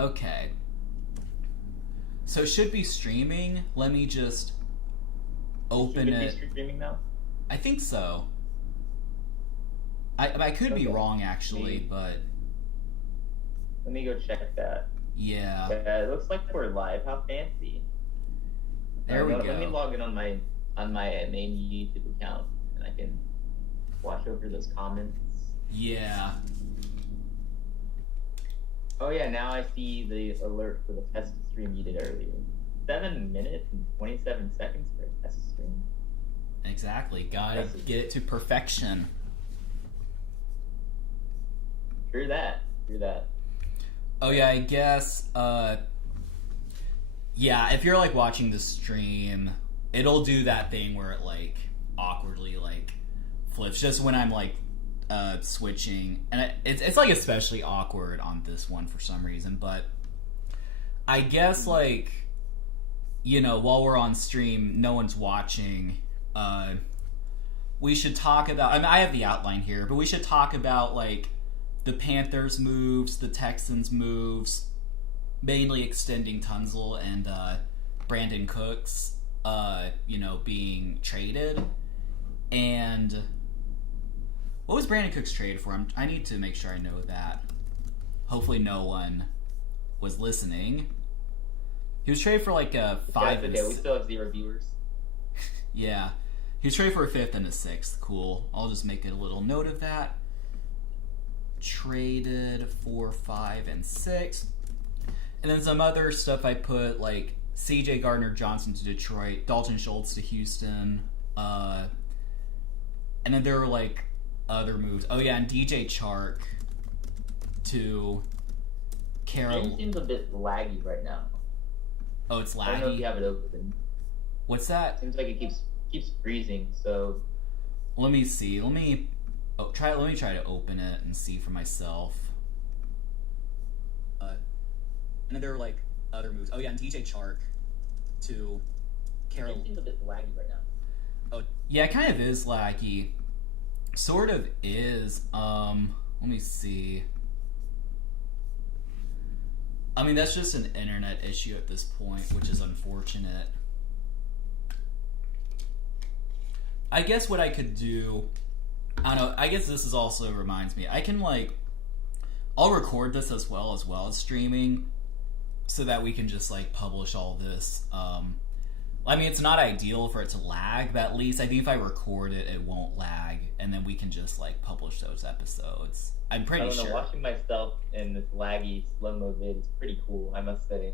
Okay. So it should be streaming. Let me just open Should it. be streaming now? I think so. I could be Okay. wrong actually, Me. but Let me go check that. yeah. Yeah, it looks like we're live. How fancy. There we Let me go. log in on my main YouTube account, and I can watch over those comments. Yeah. Oh yeah, now I see the alert for the test stream you did earlier. 7 minutes and 27 seconds for a test stream. Exactly. Gotta get it to perfection. True that. True that. Oh yeah, I guess yeah, if you're like watching the stream, it'll do that thing where it like awkwardly like flips just when I'm like switching, and it's like especially awkward on this one for some reason. But I guess like, you know, while we're on stream, no one's watching. We should talk about. I mean, I have the outline here, but we should talk about like the Panthers' moves, the Texans' moves, mainly extending Tunzel and Brandon Cooks, you know, being traded. And what was Brandon Cooks traded for? I need to make sure I know that. Hopefully no one was listening. He was traded for like a 5 and Okay, we still have 0 viewers. yeah. He was traded for a 5th and a 6th. Cool. I'll just make a little note of that. Traded for 5 and 6. And then some other stuff I put, like CJ Gardner-Johnson to Detroit, Dalton Schultz to Houston, and then there were like other moves. Oh yeah, and DJ Chark to Stream Carol. seems a bit laggy right now. Oh, it's I don't know if you laggy. have it open. What's that? Seems like it keeps freezing. So Let me see. Let me try to open it and see for myself. And then there were like other moves. Oh yeah, and DJ Chark to Carol. Stream seems a bit laggy right now. Oh yeah, it kind of is laggy. Sort of is. Let me see. I mean, that's just an internet issue at this point, which is unfortunate. I guess what I could do, I don't know, I guess this is also reminds me, I can like, I'll record this as well as streaming, so that we can just like publish all this. I mean, it's not ideal for it to lag, but at least I think if I record it, it won't lag, and then we can just like publish those episodes. I'm I pretty don't know, sure. watching myself in this laggy slow-mo vid is pretty cool, I must say.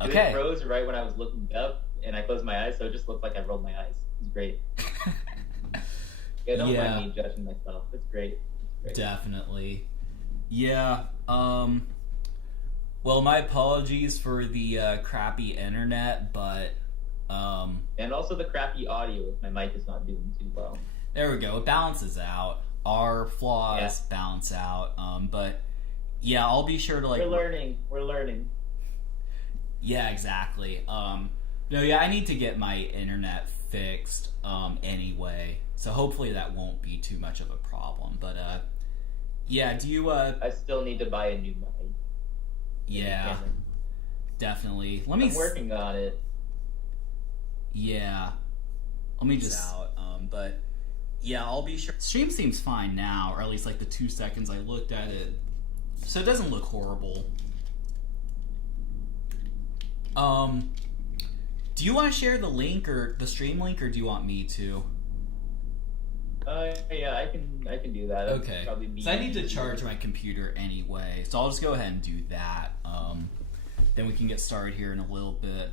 Okay. It froze right when I was looking up, and I closed my eyes, so it just looked like I rolled my eyes. It was great. Yeah, don't Yeah. mind me judging myself. It's great. It's great. Definitely. Yeah. Well, my apologies for the crappy internet, but And also the crappy audio if my mic is not doing too well. there we go. It balances out. Our flaws Yeah. balance out. But yeah, I'll be sure to like. We're learning. We're learning. Yeah, exactly. No, yeah, I need to get my internet fixed anyway, so hopefully that won't be too much of a problem. But yeah, do you I still need to buy a new mic. yeah, Camera. definitely. Let me I'm working on it. Yeah. Let me just out. But yeah, I'll be sure. Stream seems fine now, or at least like the 2 seconds I looked at it. So it doesn't look horrible. Do you want to share the link or the stream link, or do you want me to? Yeah, I can do that. That'd Okay. probably be So I need to charge my computer anyway, so I'll just go ahead and do that. Then we can get started here in a little bit.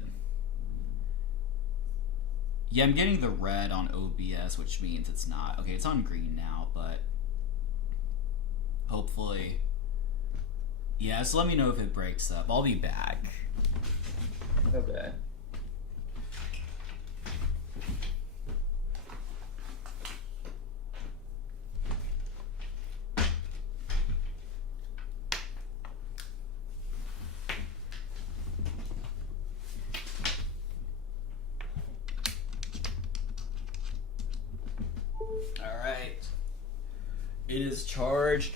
Yeah, I'm getting the red on OBS, which means it's not. Okay, it's on green now, but hopefully. Yeah, so let me know if it breaks up. I'll be back. Okay. Alright. It is charged,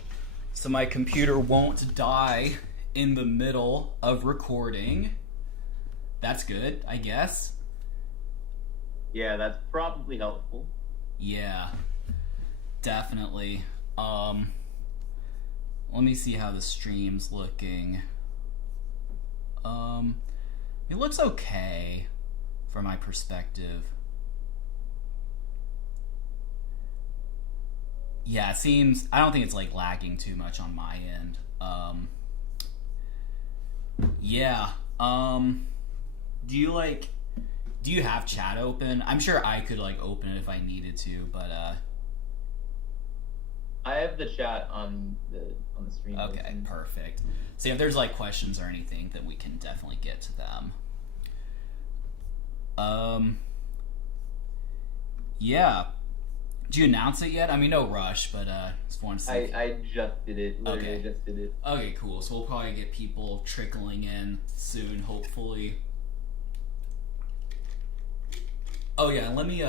so my computer won't die in the middle of recording. That's good, I guess. Yeah, that's probably helpful. Yeah, definitely. Let me see how the stream's looking. It looks okay from my perspective. Yeah, it seems, I don't think it's like lagging too much on my end. Yeah. Do you have chat open? I'm sure I could like open it if I needed to, but I have the chat on the stream. okay, perfect. So if there's like questions or anything, then we can definitely get to them. Yeah. Did you announce it yet? I mean, no rush, but just want to see. I just did it. Literally Okay. just did it. Okay, cool. So we'll probably get people trickling in soon, hopefully. Oh yeah, let me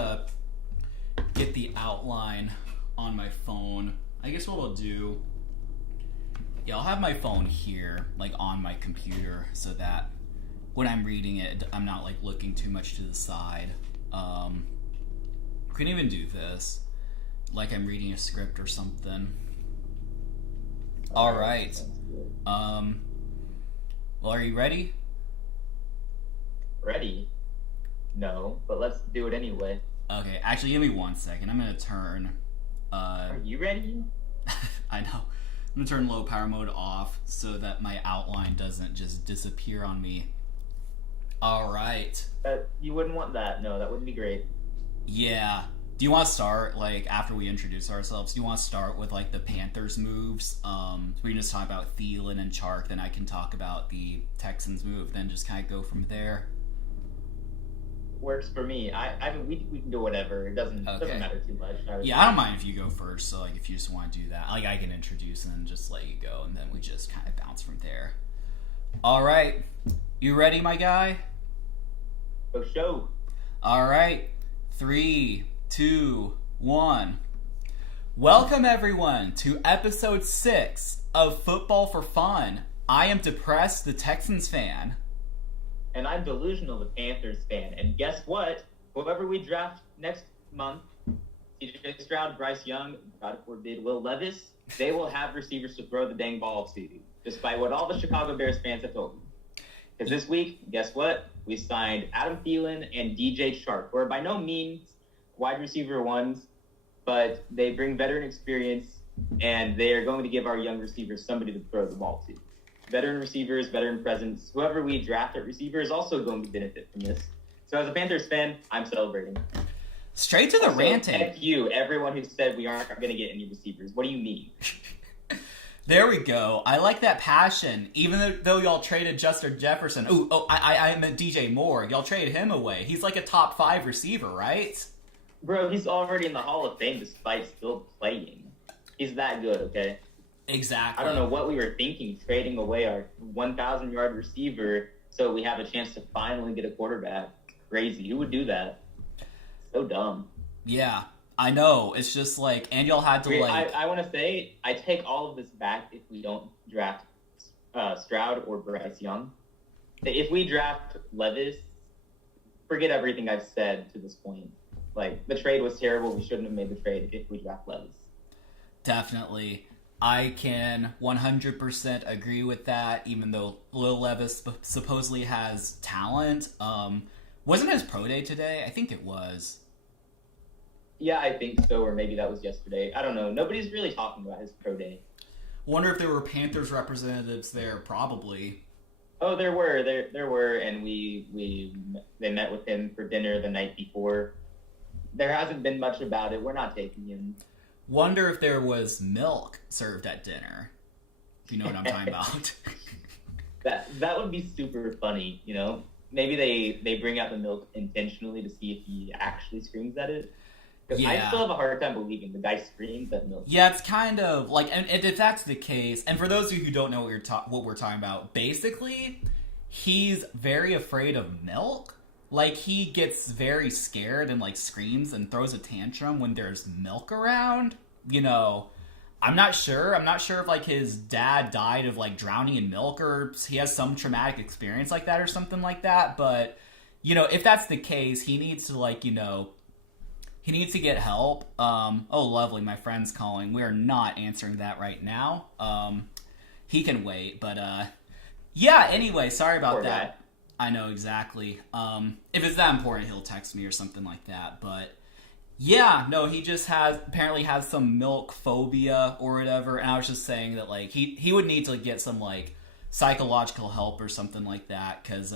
get the outline on my phone. I guess what I'll do, yeah, I'll have my phone here, like on my computer, so that when I'm reading it, I'm not like looking too much to the side. We can even do this, like I'm reading a script or something. All right. Well, are you ready? Ready? No, but let's do it anyway. Okay, actually, give me 1 second. I'm gonna turn. Are you ready? I know. I'm gonna turn low power mode off so that my outline doesn't just disappear on me. All right. You wouldn't want that. No, that wouldn't be great. Yeah. Do you want to start like after we introduce ourselves? Do you want to start with like the Panthers moves? We can just talk about Thielen and Chark, then I can talk about the Texans move, then just kind of go from there. Works for me. I mean, we can do whatever. It doesn't matter too much. Yeah, I don't mind if you go first. So like, if you just want to do that, like I can introduce and then just let you go, and then we just kind of bounce from there. All right, you ready, my guy? Go show. All right, 3, 2, 1. Welcome everyone to episode 6 of Football for Fun. I am Depressed, the Texans fan. And I'm Delusional, the Panthers fan. And guess what? Whoever we draft next month, CJ Stroud, Bryce Young, God forbid, Will Levis, they will have receivers to throw the dang ball to, despite what all the Chicago Bears fans have told me. Because this week, guess what? We signed Adam Thielen and DJ Chark, who are by no means wide receiver ones, but they bring veteran experience, and they are going to give our young receivers somebody to throw the ball to. Veteran receivers, veteran presence, whoever we draft at receiver is also going to benefit from this. So as a Panthers fan, I'm celebrating. Straight to the Also, ranting. Thank you, everyone who said we aren't going to get any receivers. What do you mean? There we go. I like that passion. Even though y'all traded Justin Jefferson. I meant DJ Moore. Y'all traded him away. He's like a top 5 receiver, right? Bro, he's already in the Hall of Fame despite still playing. He's that good, okay? Exactly. I don't know what we were thinking, trading away our 1,000-yard receiver so we have a chance to finally get a quarterback. Crazy. Who would do that? So dumb. Yeah, I know. It's just like, and y'all had to like... I want to say, I take all of this back if we don't draft Stroud or Bryce Young. If we draft Levis, forget everything I've said to this point. Like, the trade was terrible. We shouldn't have made the trade if we draft Levis. Definitely. I can 100% agree with that, even though Will Levis supposedly has talent. Wasn't his pro day today? I think it was. Yeah, I think so, or maybe that was yesterday. I don't know. Nobody's really talking about his pro day. Wonder if there were Panthers representatives there. Probably. Oh, there were, and they met with him for dinner the night before. There hasn't been much about it. We're not taking him. Wonder if there was milk served at dinner. If you know what I'm talking about. That would be super funny, you know? Maybe they bring out the milk intentionally to see if he actually screams at it. Because I still have a hard time believing the guy screams at milk. Yeah, it's kind of like, and if that's the case, and for those of you who don't know what we're talking about, basically, he's very afraid of milk. Like, he gets very scared and, like, screams and throws a tantrum when there's milk around. You know, I'm not sure. I'm not sure if like his dad died of like drowning in milk or he has some traumatic experience like that or something like that. But if that's the case, he needs to like he needs to get help. Oh, lovely, my friend's calling. We are not answering that right now. He can wait, but yeah. Anyway, sorry about Poor that. guy. I know exactly. If it's that important, he'll text me or something like that. But yeah, no, he just apparently has some milk phobia or whatever. And I was just saying that like he would need to get some like psychological help or something like that because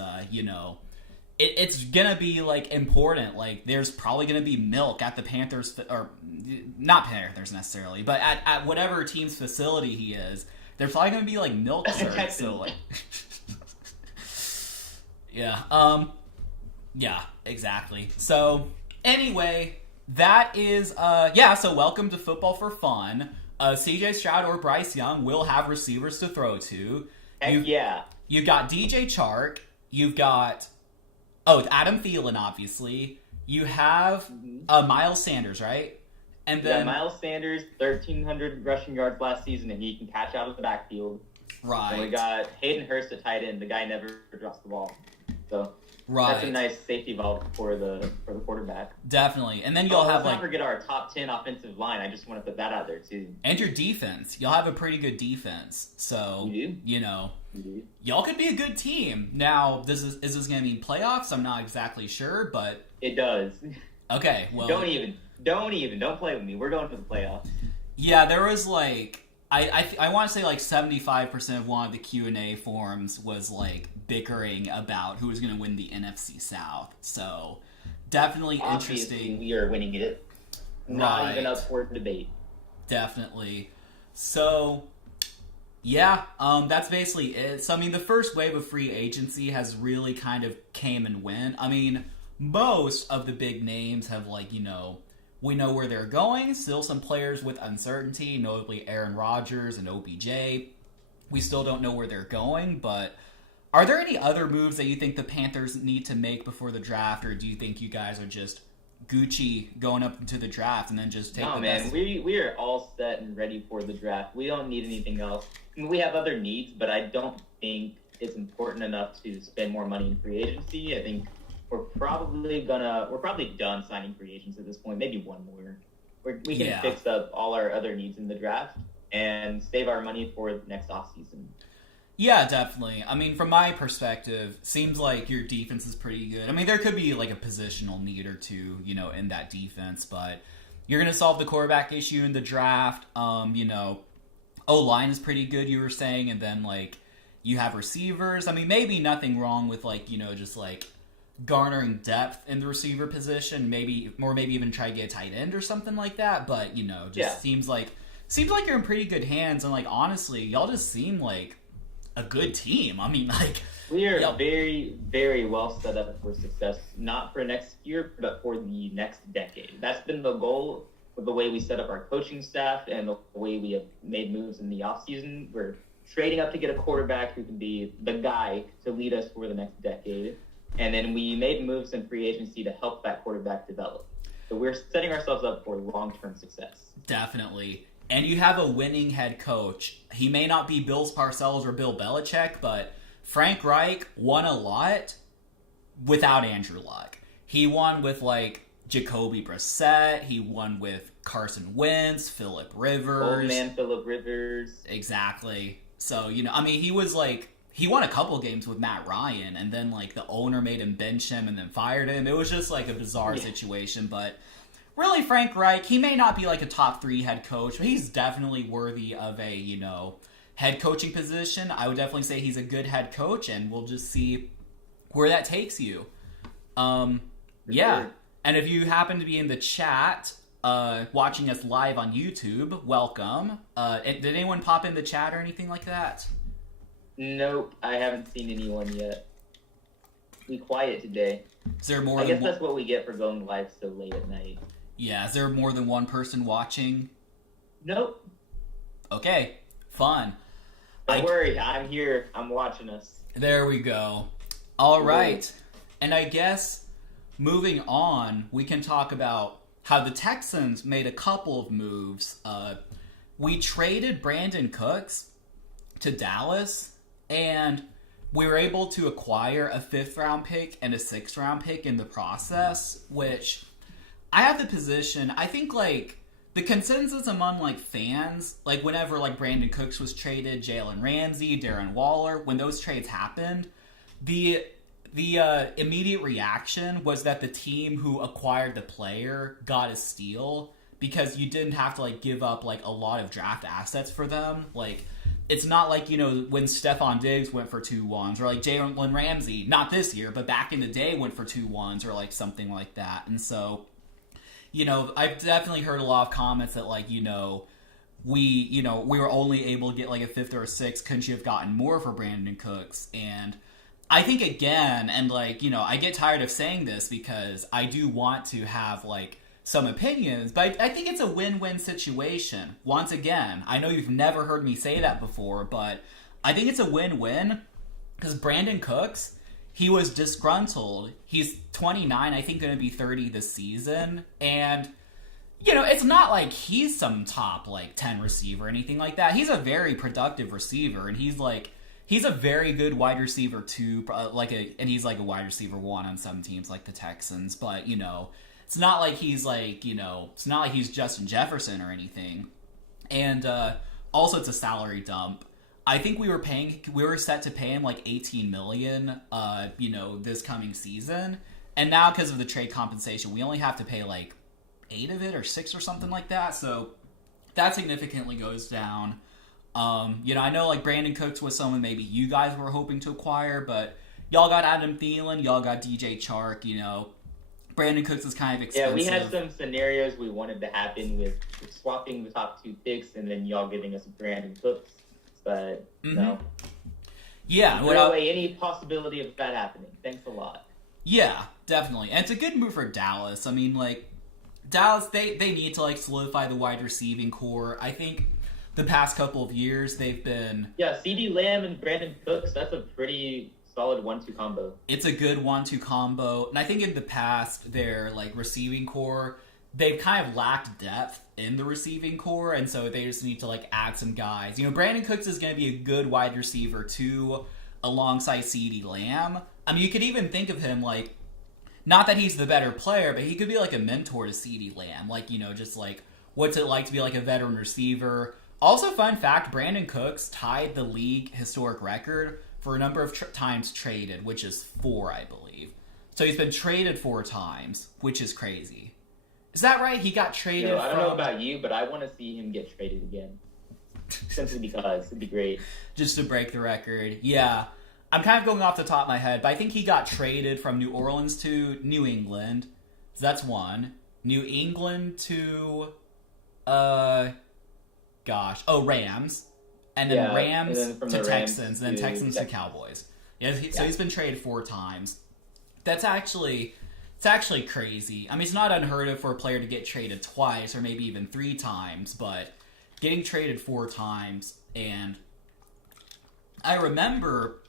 it's gonna be like important. Like there's probably gonna be milk at the Panthers or not Panthers necessarily, but at whatever team's facility he is, there's probably gonna be like milk served. So like, yeah, yeah, exactly. So anyway. That is, so welcome to Football for Fun. CJ Stroud or Bryce Young will have receivers to throw to. Yeah. You've got DJ Chark. You've got, Adam Thielen, obviously. You have Miles Sanders, right? And then Miles Sanders, 1,300 rushing yards last season, and he can catch out of the backfield. Right. And we got Hayden Hurst at tight end. The guy never drops the ball. So right. That's a nice safety valve for the quarterback. Definitely. And then you'll have let's not forget our top 10 offensive line. I just want to put that out there too. And your defense. You'll have a pretty good defense. So, y'all could be a good team. Now, is this going to mean playoffs? I'm not exactly sure, but it does. Okay, well, don't play with me. We're going to the playoffs. Yeah, there was like I want to say like 75% of one of the Q&A forums was like bickering about who was going to win the NFC South. So definitely Obviously, interesting. We are winning it. Not even up for debate. Definitely. So yeah, that's basically it. So I mean, the first wave of free agency has really kind of came and went. I mean, most of the big names have like we know where they're going. Still some players with uncertainty, notably Aaron Rodgers and OBJ. We still don't know where they're going, but are there any other moves that you think the Panthers need to make before the draft, or do you think you guys are just Gucci going up into the draft and then just take the best? We are all set and ready for the draft. We don't need anything else. I mean, we have other needs, but I don't think it's important enough to spend more money in free agency. I think we're probably done signing free agents at this point. Maybe one more. We can fix up all our other needs in the draft and save our money for next offseason. Yeah, definitely. I mean, from my perspective, seems like your defense is pretty good. I mean, there could be like a positional need or two, in that defense, but you're going to solve the quarterback issue in the draft. O-line is pretty good, you were saying, and then like you have receivers. I mean, maybe nothing wrong with like, just like garnering depth in the receiver position, maybe even try to get a tight end or something like that, but seems like you're in pretty good hands, and like honestly, y'all just seem like a good team. I mean, like we are very, very well set up for success, not for next year, but for the next decade. That's been the goal with the way we set up our coaching staff and the way we have made moves in the offseason. We're trading up to get a quarterback who can be the guy to lead us for the next decade. And then we made moves in free agency to help that quarterback develop. So we're setting ourselves up for long-term success. Definitely. And you have a winning head coach. He may not be Bill Parcells or Bill Belichick, but Frank Reich won a lot without Andrew Luck. He won with like Jacoby Brissett. He won with Carson Wentz, Phillip Rivers. Old man Phillip Rivers. Exactly. So, he won a couple games with Matt Ryan, and then like the owner made him bench him and then fired him. It was just like a bizarre situation, but really Frank Reich, he may not be like a top 3 head coach, but he's definitely worthy of a, head coaching position. I would definitely say he's a good head coach, and we'll just see where that takes you. Sure. And if you happen to be in the chat, watching us live on YouTube, welcome. Did anyone pop in the chat or anything like that? Nope, I haven't seen anyone yet. Be quiet today. Is there more? I guess that's what we get for going live so late at night. Yeah, is there more than one person watching? Nope. Okay, fun. Don't worry, I'm here. I'm watching us. There we go. All right. And I guess moving on, we can talk about how the Texans made a couple of moves. we traded Brandon Cooks to Dallas, and we were able to acquire a 5th round pick and a 6th round pick in the process, which I have the position, I think, like, the consensus among, like, fans, like, whenever, like, Brandon Cooks was traded, Jalen Ramsey, Darren Waller, when those trades happened, the immediate reaction was that the team who acquired the player got a steal, because you didn't have to, like, give up, like, a lot of draft assets for them. Like, it's not like, you know, when Stephon Diggs went for 2-1s, or like Jalen Ramsey, not this year, but back in the day went for 2-1s, or like something like that. And so, you know, I've definitely heard a lot of comments that, like, you know, we were only able to get like a 5th or a 6th. Couldn't you have gotten more for Brandon Cooks? And I think, again, and like, you know, I get tired of saying this because I do want to have like some opinions, but I think it's a win-win situation. Once again, I know you've never heard me say that before, but I think it's a win-win because Brandon Cooks, he was disgruntled. He's 29, I think going to be 30 this season, and, you know, it's not like he's some top, like, 10 receiver or anything like that. He's a very productive receiver, and he's a very good wide receiver too, and he's like a wide receiver 1 on some teams like the Texans, but, you know, it's not like he's like, you know, it's not like he's Justin Jefferson or anything. And also it's a salary dump. I think we were set to pay him like $18 million, you know, this coming season. And now because of the trade compensation, we only have to pay like 8 of it or 6 or something like that. So that significantly goes down. You know, I know like Brandon Cooks was someone maybe you guys were hoping to acquire, but y'all got Adam Thielen, y'all got DJ Chark, you know. Brandon Cooks is kind of expensive. Yeah, we had some scenarios we wanted to happen with swapping the top 2 picks and then y'all giving us Brandon Cooks, but no. Yeah. Throw away any possibility of that happening. Thanks a lot. Yeah, definitely. And it's a good move for Dallas. I mean, like, Dallas, they need to, like, solidify the wide receiving core. I think the past couple of years they've been... Yeah, CeeDee Lamb and Brandon Cooks, that's a pretty solid 1-2 combo. It's a good 1-2 combo. And I think in the past, their, like, receiving core, they've kind of lacked depth in the receiving core, and so they just need to, like, add some guys. You know, Brandon Cooks is going to be a good wide receiver, too, alongside CeeDee Lamb. I mean, you could even think of him, like, not that he's the better player, but he could be, like, a mentor to CeeDee Lamb. Like, you know, just, like, what's it like to be, like, a veteran receiver. Also, fun fact, Brandon Cooks tied the league historic record for a number of times traded, which is 4, I believe. So he's been traded 4 times, which is crazy. Is that right? He got traded I don't know about you, but I want to see him get traded again. Simply because. It'd be great. Just to break the record. Yeah. I'm kind of going off the top of my head, but I think he got traded from New Orleans to New England. So that's 1. New England to... Rams. And then Rams to Texans, and then Texans to Cowboys. Yeah, so he's been traded 4 times. It's actually crazy. I mean, it's not unheard of for a player to get traded twice, or maybe even 3 times, but getting traded 4 times, and I remember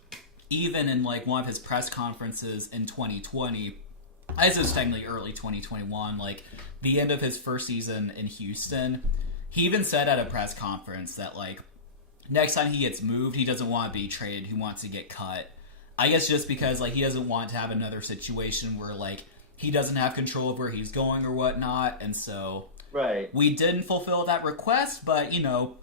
even in like one of his press conferences in 2020, this was technically early 2021, like the end of his first season in Houston, he even said at a press conference that like next time he gets moved, he doesn't want to be traded. He wants to get cut. I guess just because like he doesn't want to have another situation where like he doesn't have control of where he's going or whatnot. And so we didn't fulfill that request. But, you know,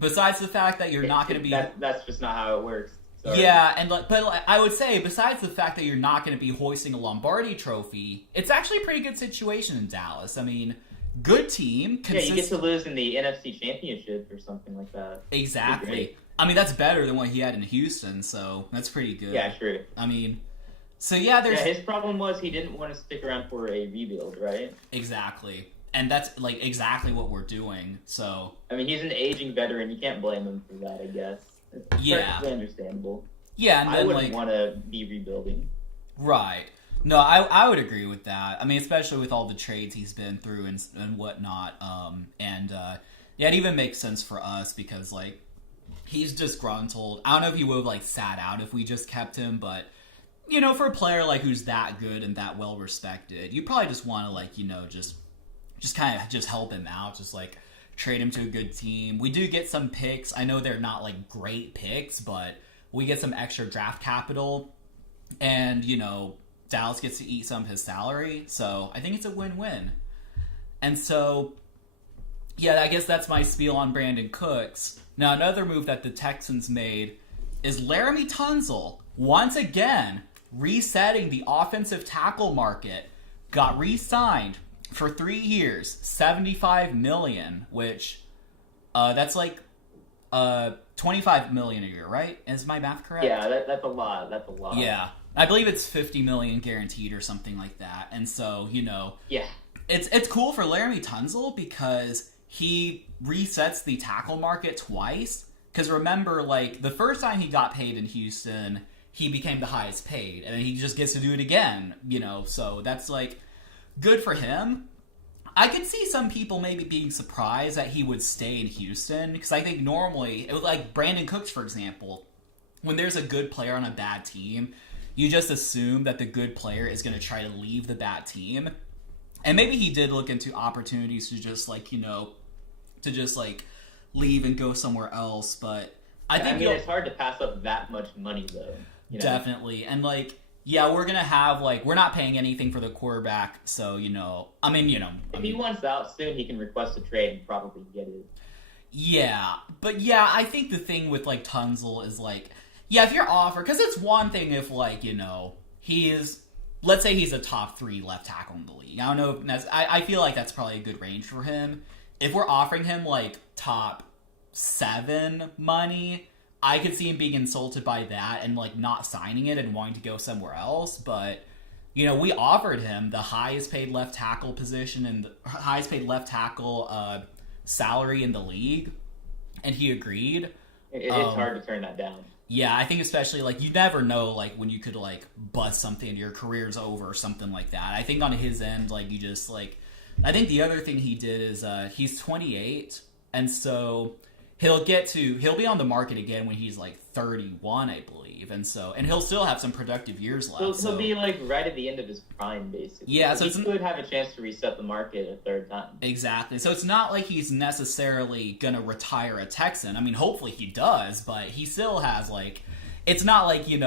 besides the fact that you're not going to be... That's just not how it works. Sorry. Yeah, and but I would say besides the fact that you're not going to be hoisting a Lombardi trophy, it's actually a pretty good situation in Dallas. I mean... Good team. Yeah, you get to lose in the NFC Championship or something like that. Exactly. I mean, that's better than what he had in Houston, so that's pretty good. Yeah, true. I mean, so yeah, there's... Yeah, his problem was he didn't want to stick around for a rebuild, right? Exactly. And that's, like, exactly what we're doing, so... I mean, he's an aging veteran. You can't blame him for that, I guess. It's perfectly understandable. Yeah, and then, I wouldn't want to be rebuilding. Right. No, I would agree with that. I mean, especially with all the trades he's been through and whatnot. Yeah, it even makes sense for us because, like, he's disgruntled. I don't know if he would have, like, sat out if we just kept him, but, you know, for a player, like, who's that good and that well-respected, you probably just want to, like, you know, just kind of just help him out, just, like, trade him to a good team. We do get some picks. I know they're not like great picks, but we get some extra draft capital, and Dallas gets to eat some of his salary. So I think it's a win-win. And so, yeah, I guess that's my spiel on Brandon Cooks. Now, another move that the Texans made is Laramie Tunsil, once again, resetting the offensive tackle market, got re-signed for 3 years, $75 million, which that's like $25 million a year, right? Is my math correct? Yeah, that's a lot. That's a lot. Yeah, I believe it's $50 million guaranteed or something like that. And so, yeah, it's cool for Laramie Tunsil because he resets the tackle market twice. Because remember, like, the first time he got paid in Houston, he became the highest paid, and he just gets to do it again, so that's, like, good for him. I could see some people maybe being surprised that he would stay in Houston, because I think normally, like Brandon Cooks, for example, when there's a good player on a bad team, you just assume that the good player is going to try to leave the bad team. And maybe he did look into opportunities to just, like, leave and go somewhere else, but I think it's hard to pass up that much money, though. Definitely. And, like, yeah, we're going to have, like, we're not paying anything for the quarterback, so, if he wants out soon, he can request a trade and probably get it. Yeah, but yeah, I think the thing with, like, Tunsil is, like, yeah, if you're offered, because it's one thing if, like, he is, let's say he's a top 3 left tackle in the league. I don't know if that's, I feel like that's probably a good range for him. If we're offering him, like, top 7 money, I could see him being insulted by that and, like, not signing it and wanting to go somewhere else. But, we offered him the highest paid left tackle position and the highest paid left tackle salary in the league, and he agreed. It's hard to turn that down. Yeah, I think especially, like, you never know, like, when you could, like, bust something and your career's over or something like that. I think on his end, like, you just, like, I think the other thing he did is he's 28, and so he'll be on the market again when he's like 31, I believe, and he'll still have some productive years left. He'll be like right at the end of his prime, basically. Yeah, so he could have a chance to reset the market a third time. Exactly. So it's not like he's necessarily gonna retire a Texan. I mean, hopefully he does, but he still has, like, it's not like, he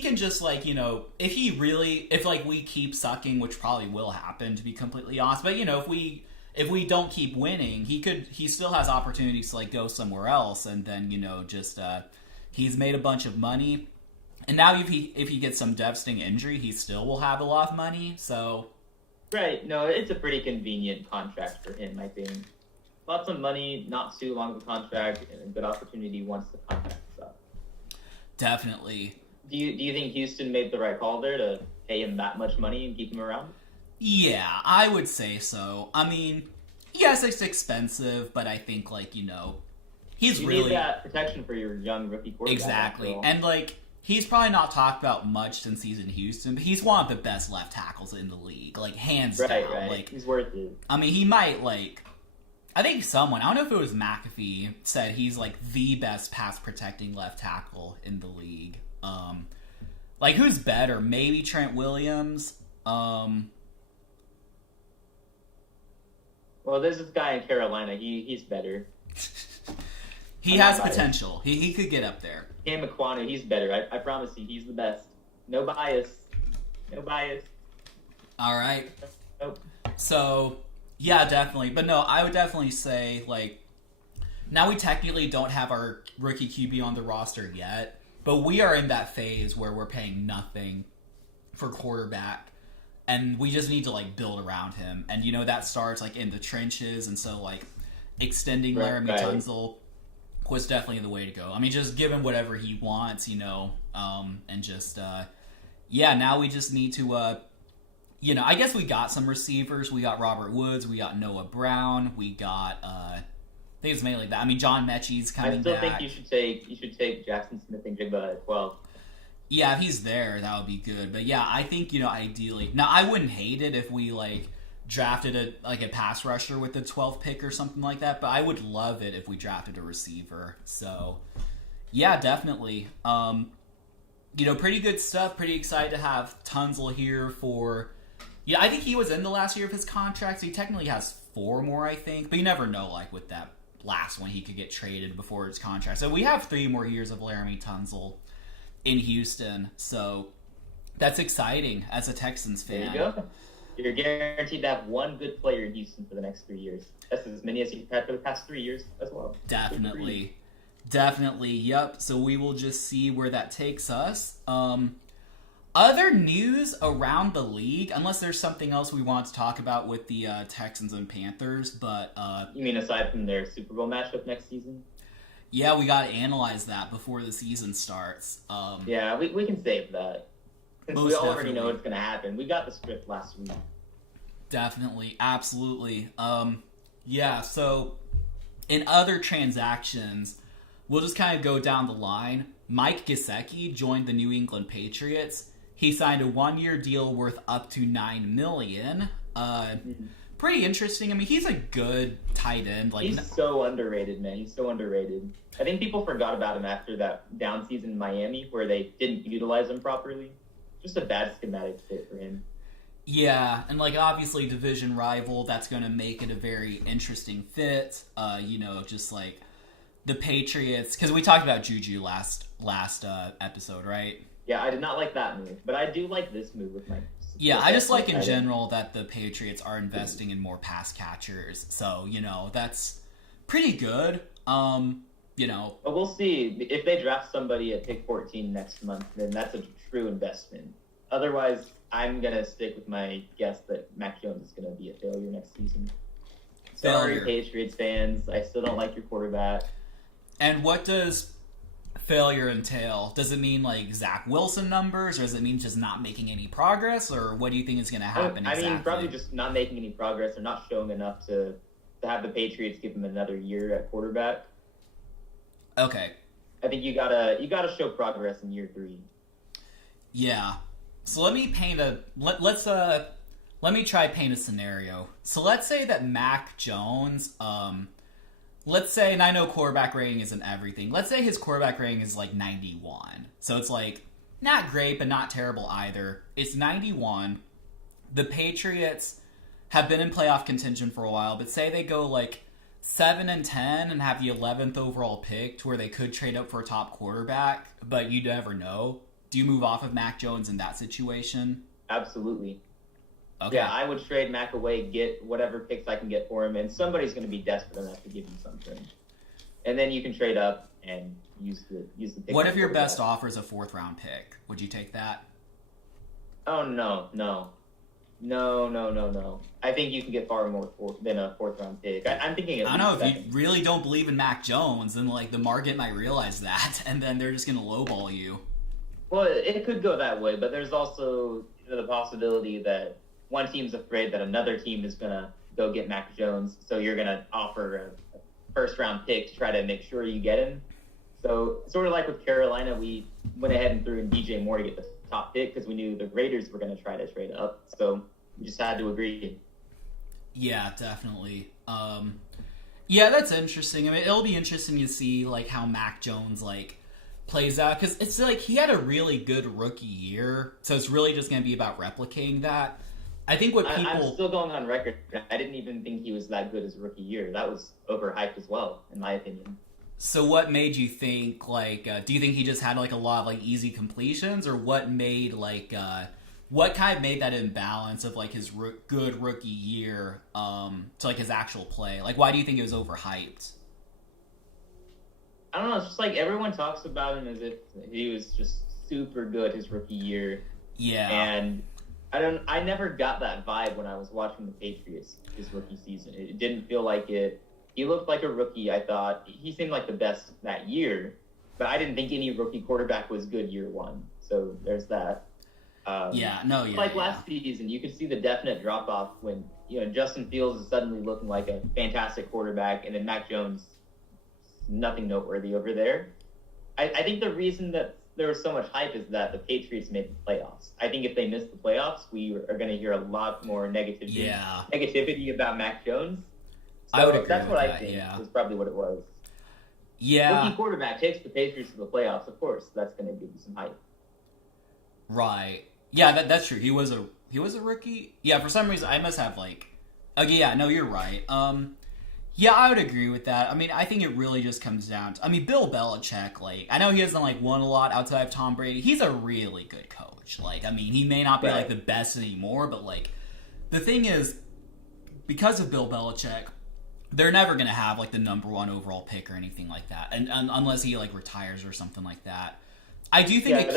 can just, like, if like we keep sucking, which probably will happen, to be completely honest, but if we don't keep winning, he still has opportunities to, like, go somewhere else, and then he's made a bunch of money, and now if he gets some devastating injury, he still will have a lot of money. So right, no, it's a pretty convenient contract for him, I think. Lots of money, not too long of a contract, and a good opportunity once the contract's up. Definitely. Do you think Houston made the right call there to pay him that much money and keep him around? Yeah, I would say so. I mean, yes, it's expensive, but I think, like, he's you really need that protection for your young rookie quarterback. Exactly, and, like, he's probably not talked about much since he's in Houston, but he's one of the best left tackles in the league, like, hands down. Right. Like, he's worth it. I mean, he might, like, I think I don't know if it was McAfee, said he's, like, the best pass protecting left tackle in the league. Like, who's better? Maybe Trent Williams. Well, there's this guy in Carolina. He's better. He has potential. He could get up there. Cam McQuanu, he's better. I promise you, he's the best. No bias. No bias. All right. Nope. So, yeah, definitely. But no, I would definitely say, like, now we technically don't have our rookie QB on the roster yet, but we are in that phase where we're paying nothing for quarterback, and we just need to, like, build around him. And, that starts, like, in the trenches, and so, like, extending Laramie Tunsil was definitely the way to go. I mean, just give him whatever he wants, and just, now we just need to, I guess we got some receivers. We got Robert Woods, we got Noah Brown, we got, I think it's mainly that. I mean, John Mechie's coming back. I still think you should take Jackson Smith and Jigba at 12. Yeah, if he's there, that would be good. But yeah, I think, ideally. Now, I wouldn't hate it if we, like, drafted a pass rusher with the 12th pick or something like that, but I would love it if we drafted a receiver. So, yeah, definitely. Pretty good stuff. Pretty excited to have Tunsil here for... I think he was in the last year of his contract, so he technically has 4 more, I think. But you never know, like, with that last one, he could get traded before his contract. So we have 3 more years of Laramie Tunsil in Houston. So that's exciting as a Texans fan. There you go. You're guaranteed to have one good player in Houston for the next 3 years. That's as many as you've had for the past 3 years as well. Definitely. Definitely. Yep. So we will just see where that takes us. Other news around the league, unless there's something else we want to talk about with the Texans and Panthers, but... You mean aside from their Super Bowl matchup next season? Yeah, we got to analyze that before the season starts. Yeah, we can save that. Since we already know what's going to happen. We got the script last week. Definitely. Absolutely. Yeah, so in other transactions, we'll just kind of go down the line. Mike Gesicki joined the New England Patriots. He signed a 1-year deal worth up to $9 million. Pretty interesting. I mean, he's a good tight end. Like, he's so underrated, man. He's so underrated. I think people forgot about him after that down season in Miami where they didn't utilize him properly. Just a bad schematic fit for him. Yeah, and like obviously division rival, that's going to make it a very interesting fit. Just like the Patriots, because we talked about Juju last episode, right? Yeah, I did not like that move, but I do like this move with Mike. Yeah, I just like in general that the Patriots are investing in more pass catchers, so that's pretty good. But we'll see if they draft somebody at pick 14 next month. Then that's a true investment. Otherwise, I'm gonna stick with my guess that Mac Jones is gonna be a failure next season. Sorry, Patriots fans. I still don't like your quarterback. And what does failure entail? Does it mean like Zach Wilson numbers, or does it mean just not making any progress, or what do you think is going to happen? I mean, probably just not making any progress or not showing enough to have the Patriots give him another year at quarterback. Okay. I think you gotta show progress in year 3. Yeah. So let me paint let me try paint a scenario. So let's say that Mac Jones, let's say, and I know quarterback rating isn't everything. Let's say his quarterback rating is like 91. So it's like not great, but not terrible either. It's 91. The Patriots have been in playoff contention for a while, but say they go like 7-10 and have the 11th overall pick to where they could trade up for a top quarterback, but you never know. Do you move off of Mac Jones in that situation? Absolutely. Okay. Yeah, I would trade Mac away, get whatever picks I can get for him, and somebody's going to be desperate enough to give him something. And then you can trade up and use the pick. What if your best offer is a 4th round pick? Would you take that? Oh, no. I think you can get far more than a 4th round pick. I'm thinking I don't know, if you really don't believe in Mac Jones, then like the market might realize that, and then they're just going to lowball you. Well, it could go that way, but there's also the possibility that one team's afraid that another team is going to go get Mac Jones, so you're going to offer a first-round pick to try to make sure you get him. So sort of like with Carolina, we went ahead and threw in DJ Moore to get the top pick because we knew the Raiders were going to try to trade up. So we just had to agree. Yeah, definitely. Yeah, that's interesting. I mean, it'll be interesting to see like how Mac Jones plays out, because it's like he had a really good rookie year, so it's really just going to be about replicating that. I think what people... I'm still going on record. I didn't even think he was that good as a rookie year. That was overhyped as well, in my opinion. So what made you think, do you think he just had, a lot of, easy completions, or what made, what kind of made that imbalance of, his good rookie year to, his actual play? Why do you think it was overhyped? I don't know. It's just everyone talks about him as if he was just super good his rookie year. Yeah. And I never got that vibe when I was watching the Patriots his rookie season. It didn't feel like it. He looked like a rookie, I thought. He seemed like the best that year, but I didn't think any rookie quarterback was good year 1. So there's that. Last season, you could see the definite drop-off when, Justin Fields is suddenly looking like a fantastic quarterback, and then Mac Jones, nothing noteworthy over there. I think the reason that there was so much hype is that the Patriots made the playoffs. I think if they missed the playoffs, we are going to hear a lot more negativity about Mac Jones. So I would agree that's with what that, I think yeah. is probably what it was. Yeah. Rookie quarterback takes the Patriots to the playoffs, of course. That's going to give you some hype. Right. Yeah, that's true. He was a rookie. Yeah, for some reason I must have Okay, yeah, no, you're right. Yeah, I would agree with that. I mean, I think it really just comes down to, I mean, Bill Belichick, like, I know he hasn't, like, won a lot outside of Tom Brady. He's a really good coach. Like, I mean, he may not be, like, the best anymore, but, like, the thing is, because of Bill Belichick, they're never going to have, like, the number 1 overall pick or anything like that, and unless he, like, retires or something like that. I do think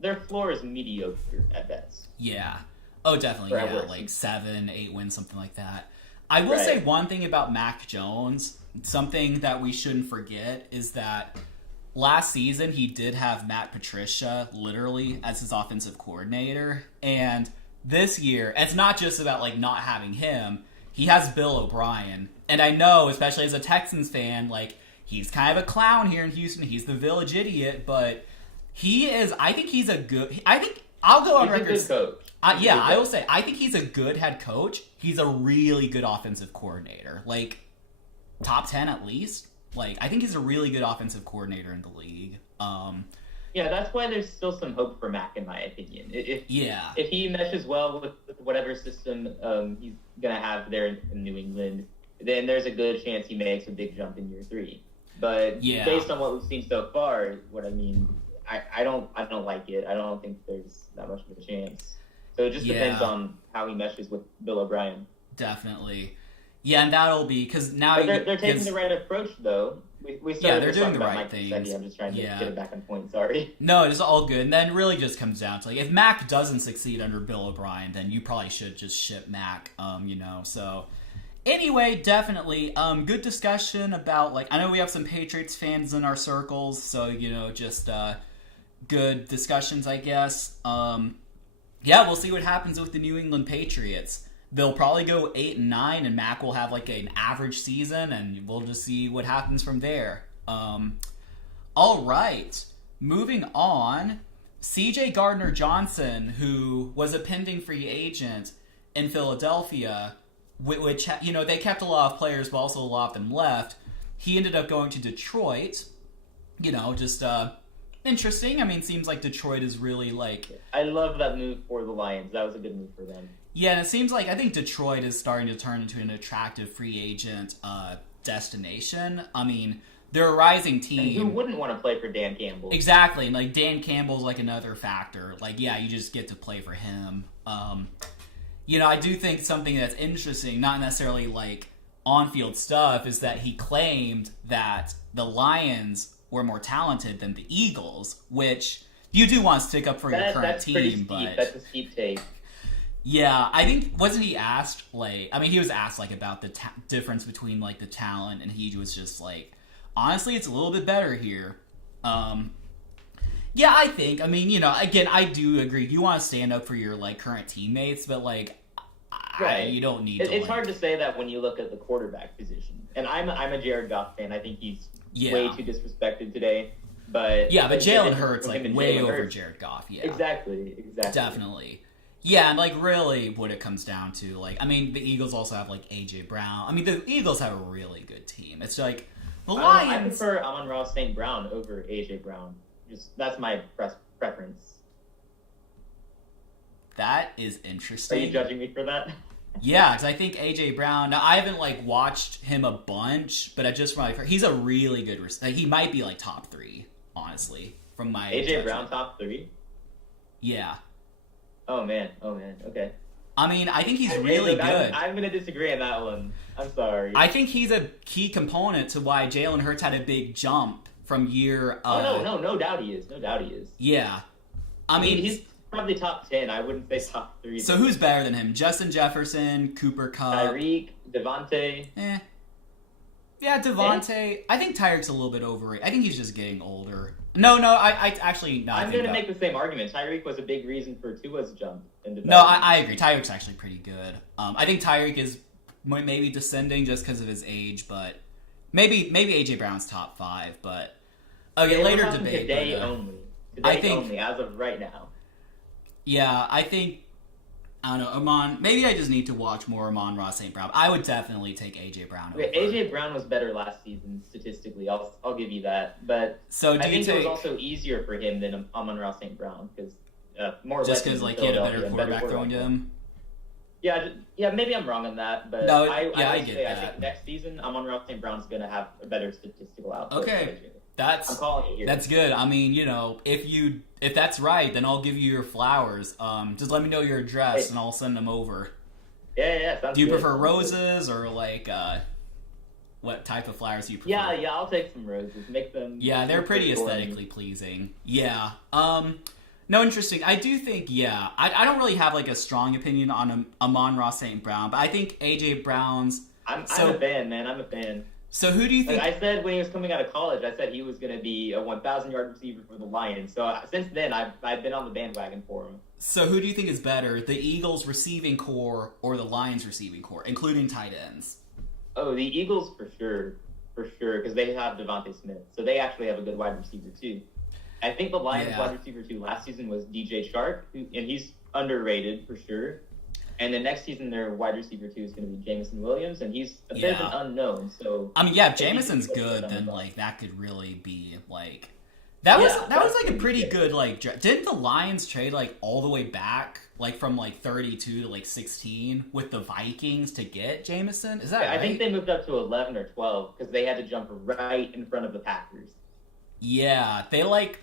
their floor is mediocre at best. Yeah. Oh, definitely, yeah, like 7, 8 wins, something like that. I will say one thing about Mac Jones, something that we shouldn't forget is that last season he did have Matt Patricia literally as his offensive coordinator, and this year, it's not just about like not having him, he has Bill O'Brien, and I know, especially as a Texans fan, like he's kind of a clown here in Houston, he's the village idiot, but I think he's a good, I'll go on record. He's a good coach. I will say, I think he's a good head coach. He's a really good offensive coordinator. Like, top 10 at least. Like, I think he's a really good offensive coordinator in the league. Yeah, that's why there's still some hope for Mac, in my opinion. If he meshes well with whatever system he's going to have there in New England, then there's a good chance he makes a big jump in year 3. But based on what we've seen so far, I don't like it. I don't think there's that much of a chance. So it just depends on how he meshes with Bill O'Brien. Definitely. Yeah, and that'll be, because now... But they're taking the right approach, though. They're doing the right things. I'm just trying to get it back on point, sorry. No, it's all good. And then it really just comes down to, like, if Mac doesn't succeed under Bill O'Brien, then you probably should just ship Mac, so... Anyway, definitely, good discussion about, like, I know we have some Patriots fans in our circles, so, just, good discussions, I guess. We'll see what happens with the New England Patriots. They'll probably go 8-9, and Mac will have like an average season, and we'll just see what happens from there. All right, moving on. C.J. Gardner-Johnson, who was a pending free agent in Philadelphia, which they kept a lot of players, but also a lot of them left. He ended up going to Detroit. Interesting. I mean, seems like Detroit is really like... I love that move for the Lions. That was a good move for them. Yeah, and it seems like I think Detroit is starting to turn into an attractive free agent destination. I mean, they're a rising team. And who wouldn't want to play for Dan Campbell? Exactly. And like Dan Campbell's like another factor. Like, yeah, you just get to play for him. I do think something that's interesting, not necessarily like on-field stuff, is that he claimed that the Lions were more talented than the Eagles, which you do want to stick up for your current team, but that's a steep take. Yeah, I think, wasn't he asked, like, I mean, he was asked, like, about the difference between, like, the talent, and he was just like, honestly, it's a little bit better here. Yeah, I think, I mean, again, I do agree, you want to stand up for your, like, current teammates, but, like, you don't need to, it's hard to say that when you look at the quarterback position, and I'm a Jared Goff fan, I think he's way too disrespected today, but... Yeah, but Jalen Hurts, like, way over Jared Goff, yeah. Exactly. Definitely. Yeah, and, like, really what it comes down to, like, I mean, the Eagles also have, like, A.J. Brown. I mean, the Eagles have a really good team. It's, like, the Lions... I prefer Amon-Ra St. Brown over A.J. Brown. That's my preference. That is interesting. Are you judging me for that? Yeah, because I think A.J. Brown... Now, I haven't, like, watched him a bunch, but I just heard he's a really good... he might be, like, top 3, honestly, from my... A.J. Brown top 3? Yeah. Oh, man. Okay. I mean, I think he's really good. I'm going to disagree on that one. I'm sorry. I think he's a key component to why Jalen Hurts had a big jump from year... No doubt he is. Yeah. I mean... He's probably top 10. I wouldn't say top 3. So who's better than him? Justin Jefferson, Cooper Kupp... Tyreek, Devontae... Yeah, Devontae... I think Tyreek's a little bit overrated. I think he's just getting older. No, I actually... No, I'm going to make the same argument. Tyreek was a big reason for Tua's jump. No, I agree. Tyreek's actually pretty good. I think Tyreek is maybe descending just because of his age, but maybe A.J. Brown's top 5, but... Okay, later debate. Today only, as of right now. Yeah, I think... I don't know, maybe I just need to watch more Amon-Ra St. Brown. I would definitely take A.J. Brown over. A.J. Brown was better last season, statistically. I'll give you that. But so I think it was also easier for him than Amon-Ra St. Brown, because more... Just because, like, he had a better quarterback throwing to him? Yeah, maybe I'm wrong on that, but No, I get say that. I think next season Amon-Ra St. Brown's going to have a better statistical output. Okay. I'm calling it here. That's good. I mean, if that's right, then I'll give you your flowers. Just let me know your address and I'll send them over. Yeah, sounds Do you good. prefer roses or like what type of flowers do you prefer? Yeah, I'll take some roses. Make them. Yeah, they're pretty aesthetically pleasing. Yeah. No, interesting. I do think, I don't really have like a strong opinion on Amon-Ra St. Brown, but I think AJ Brown's. I'm a fan, man. I'm a fan. So who do you think? Like I said when he was coming out of college, I said he was going to be a 1,000-yard receiver for the Lions. So since then, I've been on the bandwagon for him. So who do you think is better, the Eagles receiving core or the Lions receiving core, including tight ends? Oh, the Eagles for sure, because they have Devontae Smith, so they actually have a good wide receiver too. I think the Lions wide receiver too last season was DJ Shark, and he's underrated for sure. And the next season, their wide receiver too is going to be Jameson Williams, and he's a bit of an unknown. So I mean, if Jameson's good, then like that could really be like that was like a pretty good like. Didn't the Lions trade like all the way back like from like 32 to like 16 with the Vikings to get Jameson? Is that right? I think they moved up to 11 or 12 because they had to jump right in front of the Packers. Yeah, they like.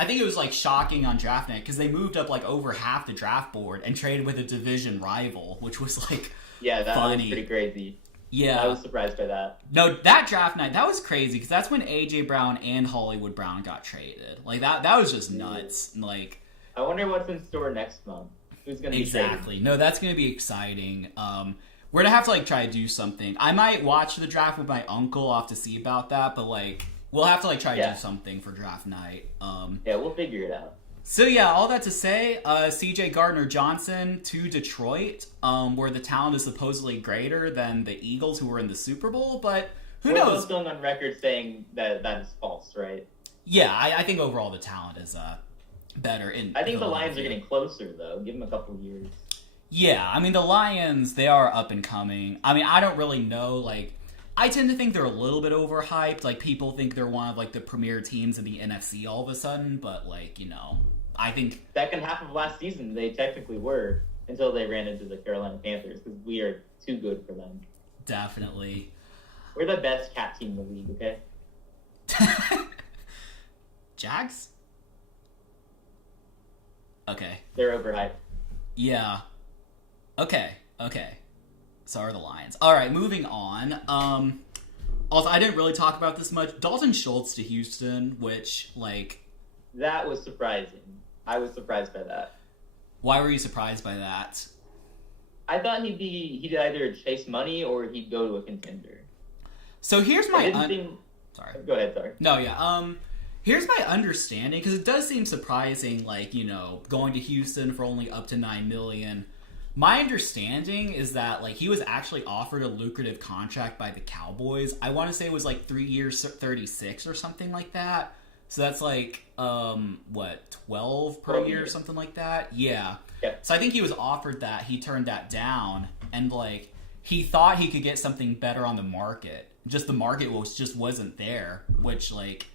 I think it was like shocking on draft night because they moved up like over half the draft board and traded with a division rival, which was like that funny. Was pretty crazy. Yeah, I was surprised by that. No, that draft night that was crazy because that's when AJ Brown and Hollywood Brown got traded. Like that was just nuts. Like, I wonder what's in store next month. Who's going to be traded? No, that's going to be exciting. We're gonna have to like try to do something. I might watch the draft with my uncle. I'll have to see about that, but like. We'll have to like try to do something for draft night. We'll figure it out. So yeah, all that to say, C.J. Gardner-Johnson to Detroit, where the talent is supposedly greater than the Eagles who were in the Super Bowl, but who knows? We're both going on record saying that is false, right? Yeah, I think overall the talent is better. I think the Lions are getting closer though. Give them a couple of years. Yeah, I mean the Lions, they are up and coming. I mean I don't really know like. I tend to think they're a little bit overhyped. Like, people think they're one of, like, the premier teams in the NFC all of a sudden. But, like, I think... Second half of last season, they technically were. Until they ran into the Carolina Panthers. Because we are too good for them. Definitely. We're the best cat team in the league, okay? Jags? Okay. They're overhyped. Yeah. Okay. So are the Lions. All right, moving on. Also, I didn't really talk about this much. Dalton Schultz to Houston, which, like... That was surprising. I was surprised by that. Why were you surprised by that? I thought he'd either chase money or he'd go to a contender. So here's my... Sorry. Go ahead, sorry. No, yeah. Here's my understanding, because it does seem surprising, like, going to Houston for only up to $9 million. My understanding is that like he was actually offered a lucrative contract by the Cowboys. I want to say it was like 3 years, 36 or something like that. So that's like 12 per year or something like that. Yeah. So I think he was offered that. He turned that down, and like he thought he could get something better on the market. Just the market wasn't there, which like.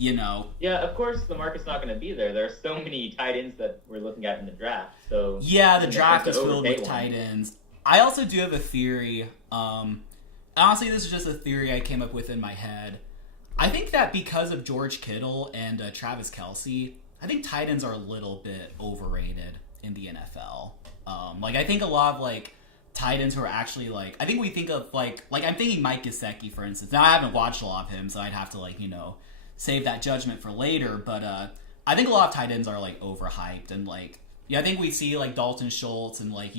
Yeah, of course the market's not going to be there. There are so many tight ends that we're looking at in the draft. So yeah, the draft is filled with tight ends. I also do have a theory. Honestly, this is just a theory I came up with in my head. I think that because of George Kittle and Travis Kelce, I think tight ends are a little bit overrated in the NFL. I think a lot of like tight ends who are actually like I think we think of like I'm thinking Mike Gesicki, for instance. Now I haven't watched a lot of him, so I'd have to save that judgment for later, but I think a lot of tight ends are like overhyped, and like I think we see like Dalton Schultz and like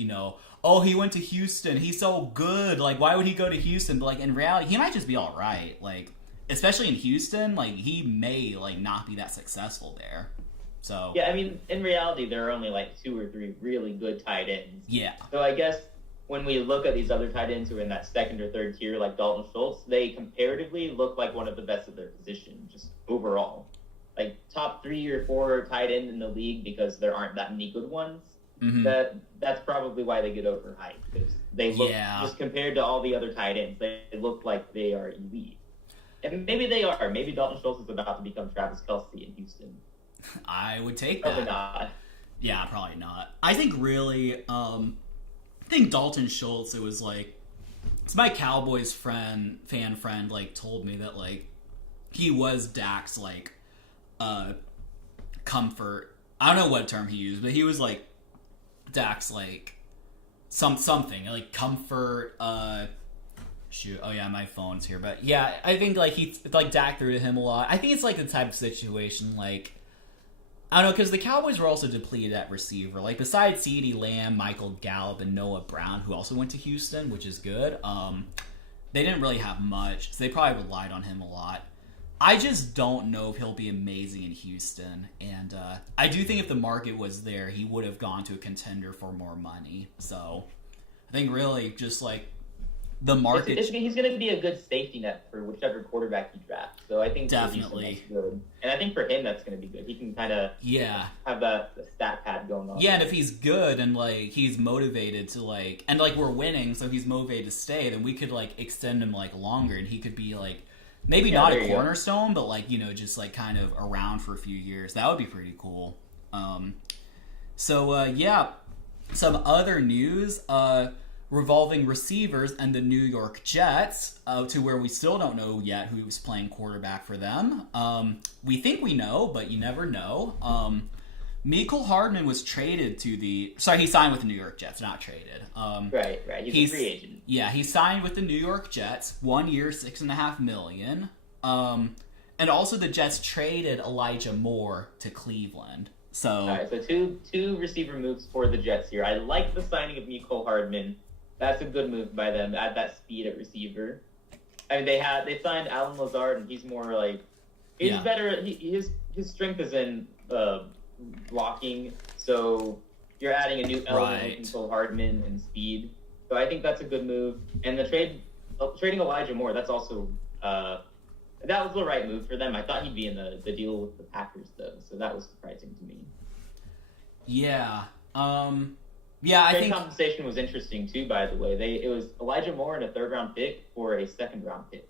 oh, he went to Houston, he's so good, like why would he go to Houston? But like in reality he might just be all right, like especially in Houston, like he may like not be that successful there. So yeah, I mean in reality there are only like 2 or 3 really good tight ends. Yeah. So I guess when we look at these other tight ends who are in that second or third tier, like Dalton Schultz, they comparatively look like one of the best of their position, just overall. Like top 3 or 4 tight end in the league because there aren't that many good ones. Mm-hmm. That's probably why they get overhyped, because they look just compared to all the other tight ends, they look like they are elite. And maybe they are. Maybe Dalton Schultz is about to become Travis Kelce in Houston. I would take probably that. Probably not. Yeah, probably not. I think really. think Dalton Schultz, it was like, it's my Cowboys fan friend, like, told me that, like, he was Dak's, like, comfort. I don't know what term he used, but he was, like, Dak's, like, something, like, comfort, shoot, oh yeah, my phone's here, but yeah, I think, like, Dak threw to him a lot. I think it's, like, the type of situation, like, I don't know, because the Cowboys were also depleted at receiver. Like, besides CeeDee Lamb, Michael Gallup, and Noah Brown, who also went to Houston, which is good, they didn't really have much, so they probably relied on him a lot. I just don't know if he'll be amazing in Houston, and I do think if the market was there, he would have gone to a contender for more money. So, I think really just, like, the market... he's going to be a good safety net for whichever quarterback you draft. So I think definitely that's good. And I think for him that's going to be good. He can kind of have the stat pad going on. Yeah, and if he's good and, like, he's motivated to, like... And, like, we're winning, so he's motivated to stay, then we could, like, extend him, like, longer, and he could be, like... Maybe not a cornerstone, but, like, you know, just, like, kind of around for a few years. That would be pretty cool. Yeah. Some other news... revolving receivers and the New York Jets, to where we still don't know yet who's playing quarterback for them. We think we know, but you never know. Mecole Hardman was traded to the... Sorry, he signed with the New York Jets, not traded. Right. He's a free agent. Yeah, he signed with the New York Jets, 1 year, $6.5 million. And also the Jets traded Elijah Moore to Cleveland. So... All right, so two receiver moves for the Jets here. I like the signing of Mecole Hardman. That's a good move by them. Add that speed at receiver. I mean, they signed Alan Lazard, and he's more like better. His strength is in blocking. So you're adding a new element with Mecole Hardman and speed. So I think that's a good move. And the trading Elijah Moore, that's also that was the right move for them. I thought he'd be in the deal with the Packers though, so that was surprising to me. Yeah. Yeah, I think compensation was interesting too. By the way, it was Elijah Moore and a 3rd round pick for a 2nd round pick.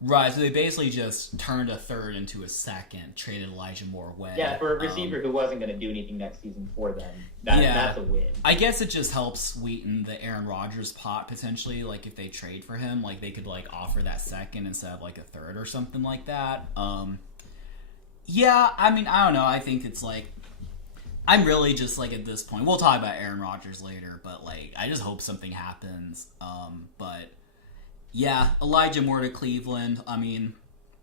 Right, so they basically just turned a 3rd into a 2nd, traded Elijah Moore away. Yeah, for a receiver who wasn't going to do anything next season for them, that's a win. I guess it just helps sweeten the Aaron Rodgers pot potentially. Like if they trade for him, like they could like offer that 2nd instead of like a 3rd or something like that. Yeah, I mean, I don't know. I think it's like. I'm really just, like, at this point... We'll talk about Aaron Rodgers later, but, like, I just hope something happens. But, yeah, Elijah Moore to Cleveland. I mean,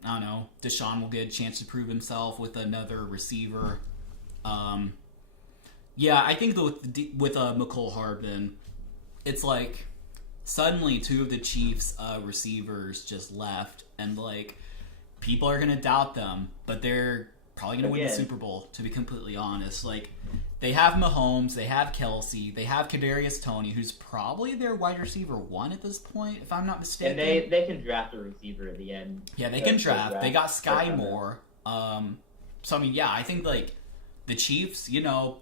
I don't know. Deshaun will get a chance to prove himself with another receiver. Yeah, I think with Mecole Hardman, it's, like, suddenly 2 of the Chiefs' receivers just left, and, like, people are going to doubt them, but they're... probably going to win the Super Bowl, to be completely honest. Like, they have Mahomes, they have Kelsey, they have Kadarius Toney, who's probably their wide receiver 1 at this point, if I'm not mistaken. And they can draft a receiver at the end. Yeah, they can draft. They got Sky Moore. So, I mean, yeah, I think, like, the Chiefs, you know,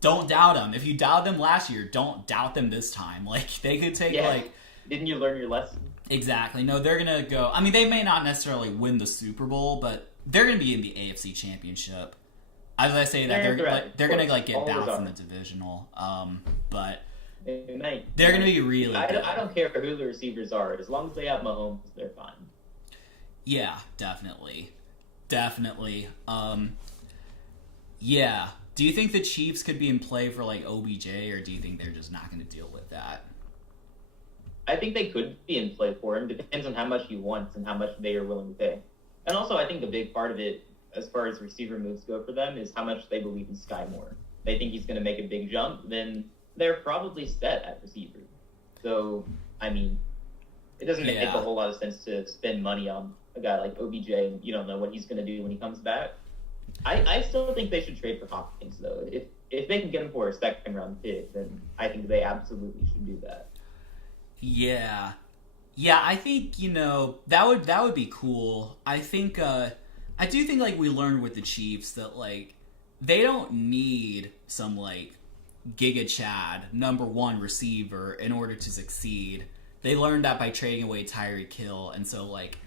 don't doubt them. If you doubted them last year, don't doubt them this time. Like, they could take, like... Didn't you learn your lesson? Exactly. No, they're going to go... I mean, they may not necessarily win the Super Bowl, but... They're going to be in the AFC Championship. As I say that, they're going to like get bounced in the divisional. But they're going to be really good. I don't care who the receivers are. As long as they have Mahomes, they're fine. Yeah, definitely. Yeah. Do you think the Chiefs could be in play for like OBJ, or do you think they're just not going to deal with that? I think they could be in play for him. Depends on how much he wants and how much they are willing to pay. And also, I think a big part of it, as far as receiver moves go for them, is how much they believe in Sky Moore. They think he's going to make a big jump, then they're probably set at receiver. So, I mean, it doesn't make a whole lot of sense to spend money on a guy like OBJ, and you don't know what he's going to do when he comes back. I still think they should trade for Hopkins, though. If they can get him for a 2nd round pick, then I think they absolutely should do that. Yeah. Yeah, I think, you know, that would be cool. I think, I do think, like, we learned with the Chiefs that, like, they don't need some, like, Giga Chad, number 1 receiver in order to succeed. They learned that by trading away Tyreek Hill, and so, like,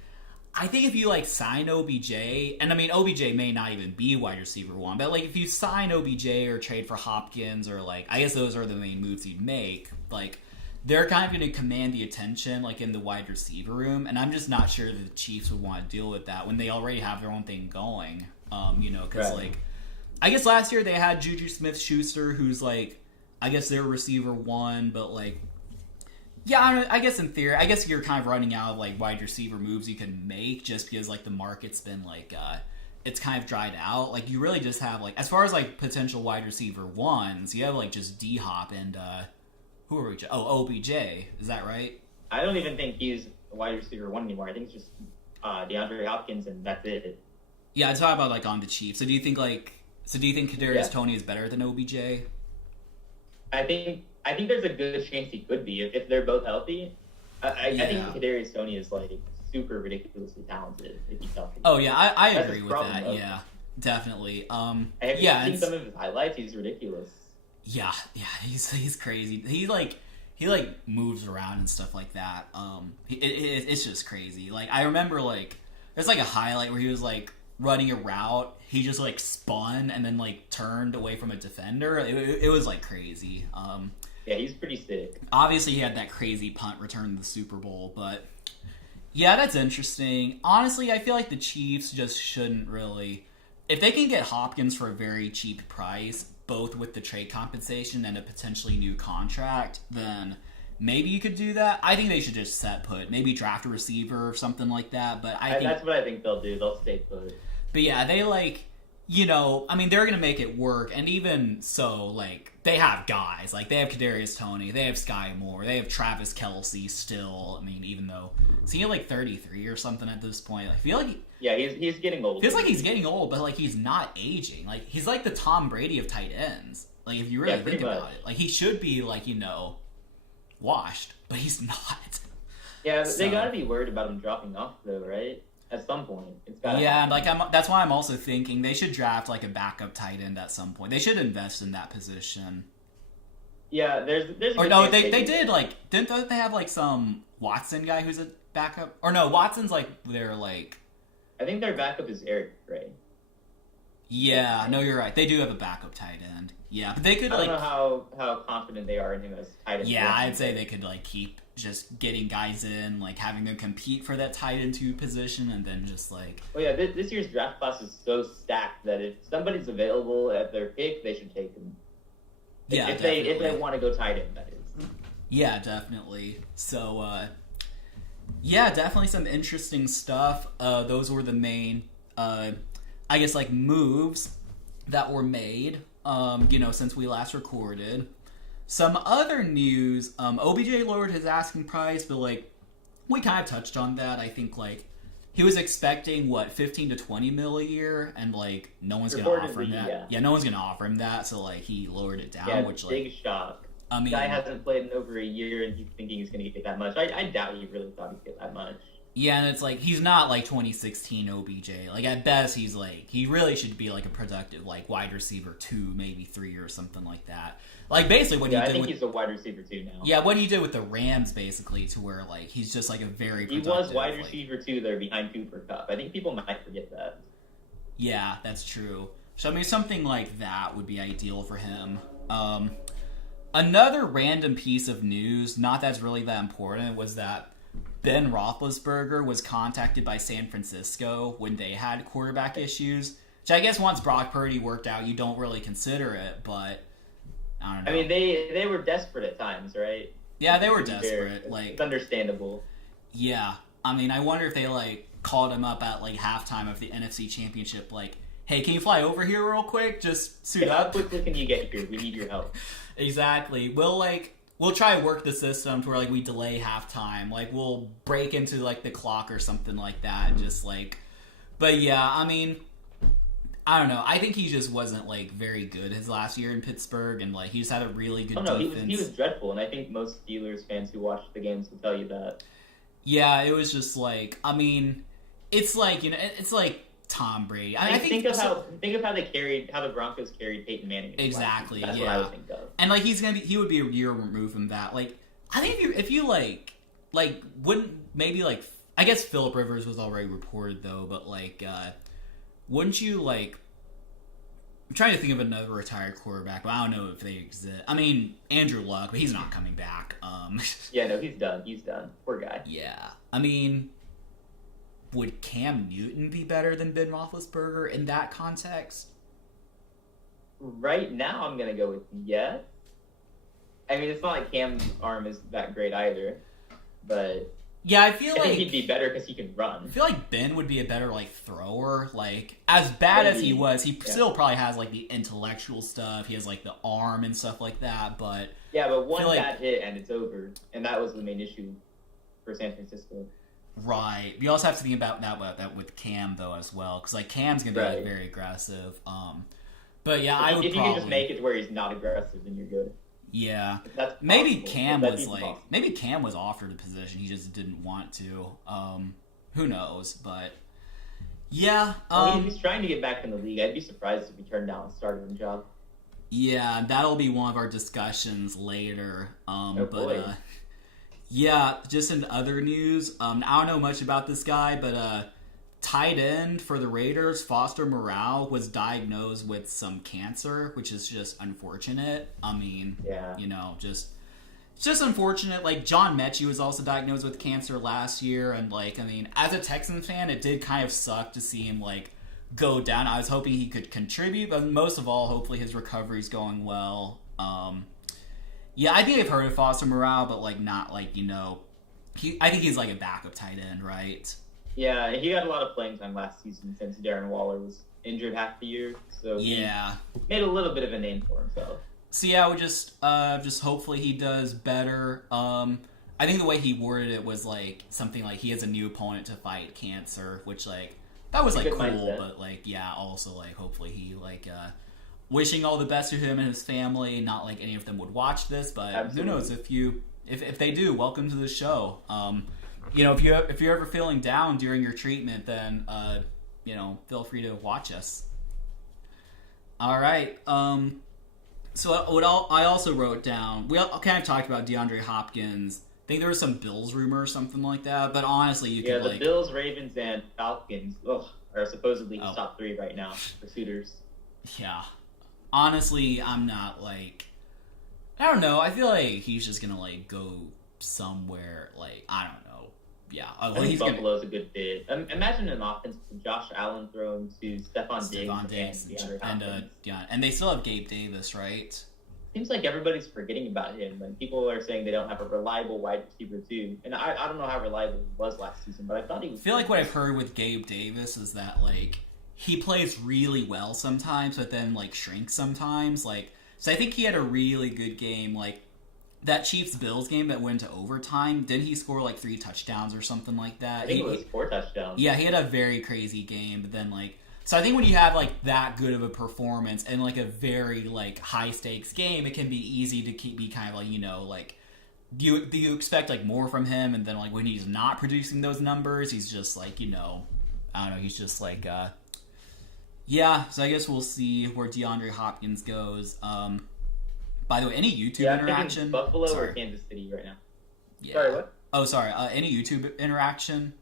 I think if you like sign OBJ, and I mean OBJ may not even be wide receiver one, but like if you sign OBJ or trade for Hopkins or like I guess those are the main moves you'd make. Like they're kind of going to command the attention like in the wide receiver room, and I'm just not sure that the Chiefs would want to deal with that when they already have their own thing going. Because like I guess last year they had Juju Smith-Schuster, who's like I guess they're receiver one, but like. Yeah, I guess in theory, I guess you're kind of running out of like wide receiver moves you can make just because like the market's been like it's kind of dried out. Like you really just have like as far as like potential wide receiver ones, you have like just D Hop and who are we? OBJ, is that right? I don't even think he's a wide receiver one anymore. I think it's just DeAndre Hopkins and that's it. Yeah, I talk about like on the Chiefs. So do you think Kadarius Toney is better than OBJ? I think there's a good chance he could be if they're both healthy. I think Kadarius Toney is like super ridiculously talented if he's healthy. Oh yeah, I agree with that. Though. Yeah, definitely. Have you seen some of his highlights? He's ridiculous. Yeah, he's crazy. He moves around and stuff like that. It's just crazy. Like I remember like there's like a highlight where he was like running a route, he just like spun and then like turned away from a defender. It was like crazy. Yeah, he's pretty sick. Obviously, he had that crazy punt return to the Super Bowl, but yeah, that's interesting. Honestly, I feel like the Chiefs just shouldn't really. If they can get Hopkins for a very cheap price, both with the trade compensation and a potentially new contract, then maybe you could do that. I think they should just set put. Maybe draft a receiver or something like that. But I think that's what I think they'll do. They'll stay put. But yeah, they like. I mean, they're going to make it work, and even so, like, they have guys. Like, they have Kadarius Toney, they have Sky Moore, they have Travis Kelce still. I mean, even though, is he like 33 or something at this point? I feel like... he's getting old. Feels like he's getting old, but, like, he's not aging. Like, he's like the Tom Brady of tight ends. Like, if you really think about it. Like, he should be, like, washed, but he's not. Yeah, they got to be worried about him dropping off, though, right? At some point, it's got. Yeah, and like that's why I'm also thinking they should draft like a backup tight end at some point. They should invest in that position. Yeah, there's. Or no, they did like didn't they have like some Watson guy who's a backup? Or no, Watson's like their like. I think their backup is Eric Gray. Yeah, no, you're right. They do have a backup tight end. Yeah, but they could I don't know how confident they are in him as tight end. Yeah, I'd say they could like keep just getting guys in, like having them compete for that tight end 2 position, and then just like. Oh yeah, this year's draft class is so stacked that if somebody's available at their pick, they should take them. Yeah, if they want to go tight end, that is. Yeah, definitely. So, yeah, definitely some interesting stuff. Those were the main, I guess, like moves that were made. Since we last recorded. Some other news, OBJ lowered his asking price, but like we kind of touched on that. I think like he was expecting 15 to 20 mil a year, and like no one's gonna offer him that. Yeah, no one's gonna offer him that, so like he lowered it down, which like big shock. I mean, guy hasn't played in over a year, and he's thinking he's gonna get that much. I doubt he really thought he'd get that much. Yeah, and it's like he's not like 2016 OBJ. Like at best, he's like he really should be like a productive like wide receiver 2, maybe 3 or something like that. Like basically what he did. I think he's a wide receiver 2 now. Yeah, what he did with the Rams basically to where like he's just like a very productive, he was wide receiver 2 there behind Cooper Kupp. I think people might forget that. Yeah, that's true. So I mean something like that would be ideal for him. Another random piece of news, not that's really that important, was that Ben Roethlisberger was contacted by San Francisco when they had quarterback issues. Which I guess once Brock Purdy worked out, you don't really consider it, but I don't know. I mean, they were desperate at times, right? Yeah, they were desperate. Like it's understandable. Yeah, I mean, I wonder if they like called him up at like halftime of the NFC Championship, like, "Hey, can you fly over here real quick? Just suit up. How quickly can you get here? We need your help." Exactly. We'll try to work the system to where like we delay halftime. Like we'll break into like the clock or something like that. And just like, but yeah, I mean, I don't know. I think he just wasn't like very good his last year in Pittsburgh, and like he just had a really good defense. He was dreadful, and I think most Steelers fans who watched the games will tell you that. Yeah, it was just like, I mean, it's like it's like Tom Brady. I think think of how the Broncos carried Peyton Manning. Exactly. That's yeah. what I would think of. And like he would be a year removed from that. Like I think if you like wouldn't maybe like I guess Phillip Rivers was already reported though, but like, wouldn't you like? I'm trying to think of another retired quarterback, but I don't know if they exist. I mean, Andrew Luck, but he's not coming back. Yeah, no, he's done. He's done. Poor guy. Yeah, I mean, would Cam Newton be better than Ben Roethlisberger in that context? Right now, I'm gonna go with yes. I mean, it's not like Cam's arm is that great either, but Yeah, I feel I like think he'd be better because he can I run. feel like Ben would be a better like thrower. Like as bad as he Maybe. was, he Yeah. still probably has like the intellectual stuff. He has like the arm and stuff like that. But Yeah, but one feel like- bad hit and it's over, and that was the main issue for San Francisco. right, you also have to think about that with Cam though as well, because like Cam's gonna be like Right. very aggressive. But yeah, I If would you probably can just make it where he's not aggressive, then you're good. yeah. That's Maybe possible. Cam That's was even like possible. maybe Cam was offered a position, he just didn't want to. Who knows? But yeah, I mean, if he's trying to get back in the league, I'd be surprised if he turned down a starting job. yeah, that'll be one of our discussions later. Oh, But boy. yeah, just in other news, I don't know much about this guy, but tight end for the Raiders, Foster Morale, was diagnosed with some cancer, which is just unfortunate. I mean, Yeah. you know, it's just unfortunate. Like John Mechie was also diagnosed with cancer last year, and like, I mean, as a Texans fan, it did kind of suck to see him like go down. I was hoping he could contribute, but most of all, hopefully his recovery's going well. Yeah, I think I've heard of Foster Morale, but like not like, you know, I think he's like a backup tight end, right? Yeah, he got a lot of playing time last season since Darren Waller was injured half the year, so Yeah. he made a little bit of a name for himself. So yeah, we just hopefully he does better. I think the way he worded it was like something like he has a new opponent to fight cancer, which like that was like Good cool, mindset. but like yeah, also like hopefully he like wishing all the best to him and his family. Not like any of them would watch this, but Absolutely. who knows if they do, welcome to the show. You know, if you're ever feeling down during your treatment, then you know, feel free to watch us. All right. So I also wrote down, we kind of talked about DeAndre Hopkins. I think there was some Bills rumor or something like that, but honestly, you Yeah, could the like, Bills, Ravens, and Falcons are supposedly his Oh. top three right now for suitors. yeah. Honestly, I'm not like, I don't know. I feel like he's just gonna like go somewhere like, I don't know. Yeah, I well, think he's gonna Buffalo's a good fit. Imagine an offense with Josh Allen thrown to Stephon Stephon Diggs Diggs and DeAndre and Hopkins. yeah, and they still have Gabe Davis, right? Seems like everybody's forgetting about him. Like people are saying they don't have a reliable wide receiver too. And I don't know how reliable he was last season, but I thought he was. I feel like what I've heard with Gabe Davis is that like he plays really well sometimes, but then like shrinks sometimes. Like, so I think he had a really good game. Like that Chiefs Bills game that went to overtime. Didn't he score like 3 touchdowns or something like that? I think it was 4 touchdowns. Yeah, he had a very crazy game, but then like, so I think when you have like that good of a performance and like a very like high stakes game, it can be easy to be kind of like, you know, like do you expect like more from him, and then like when he's not producing those numbers, he's just like, you know, I don't know, he's just like yeah. So I guess we'll see where DeAndre Hopkins goes. By the way, any YouTube Yeah, I'm thinking interaction? Buffalo Sorry. or Kansas City right now. Yeah. Sorry, what? Oh, sorry. Any YouTube interaction?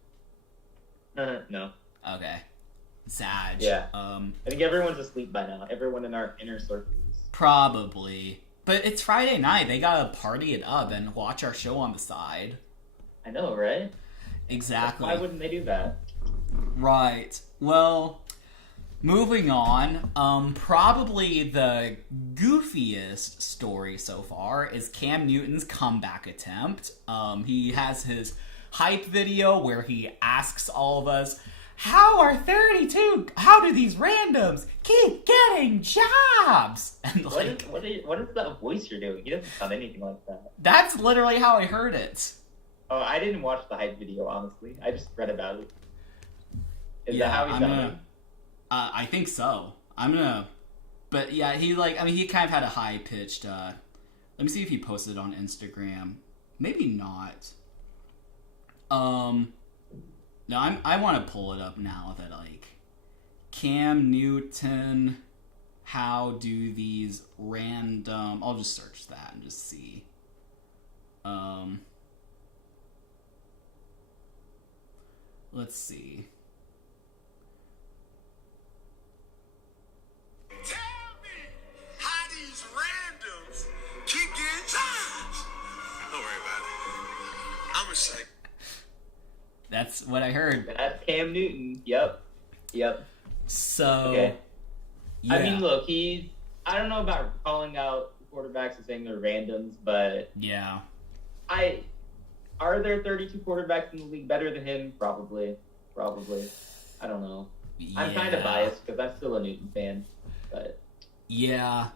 No. Okay. Sad. Yeah. I I think everyone's asleep by now. Everyone in our inner circles. probably. But it's Friday night. They gotta party it up and watch our show on the side. I know, right? Exactly. Why wouldn't they do that? Right. Well, moving on. Probably the goofiest story so far is Cam Newton's comeback attempt. He has his hype video where he asks all of us, how do these randoms keep getting jobs? And like, What is that voice you're doing? He doesn't sound anything like that. that's literally how I heard it. Oh, I didn't watch the hype video, honestly. I just read about it. Is Yeah, that how he's I'm sounding? gonna- I think so. But yeah, he kind of had a high pitched. Let me see if he posted it on Instagram. Maybe not. No, I want to pull it up now that like Cam Newton. How do these random? I'll just search that and just see. Let's see. Tell me how these randoms keep getting times. Don't worry about it. I'm a psych. That's what I heard. That's Cam Newton. Yep. So, Okay. yeah. I mean, look, I don't know about calling out quarterbacks and saying they're randoms, but yeah. Are there 32 quarterbacks in the league better than him? Probably. I don't know. I'm kind of biased because I'm still a Newton fan, but yeah.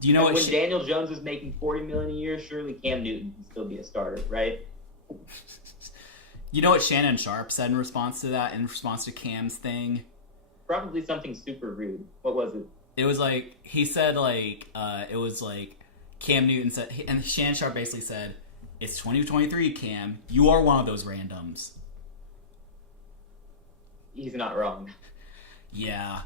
Do you know what? when Daniel Jones is making $40 million a year, surely Cam Newton can still be a starter, right? You know what Shannon Sharp said in response to that? In response to Cam's thing? Probably something super rude. What was it? It was like, he said like, it was like, Cam Newton said, and Shannon Sharp basically said, it's 2023, Cam. You are one of those randoms. He's not wrong. Yeah.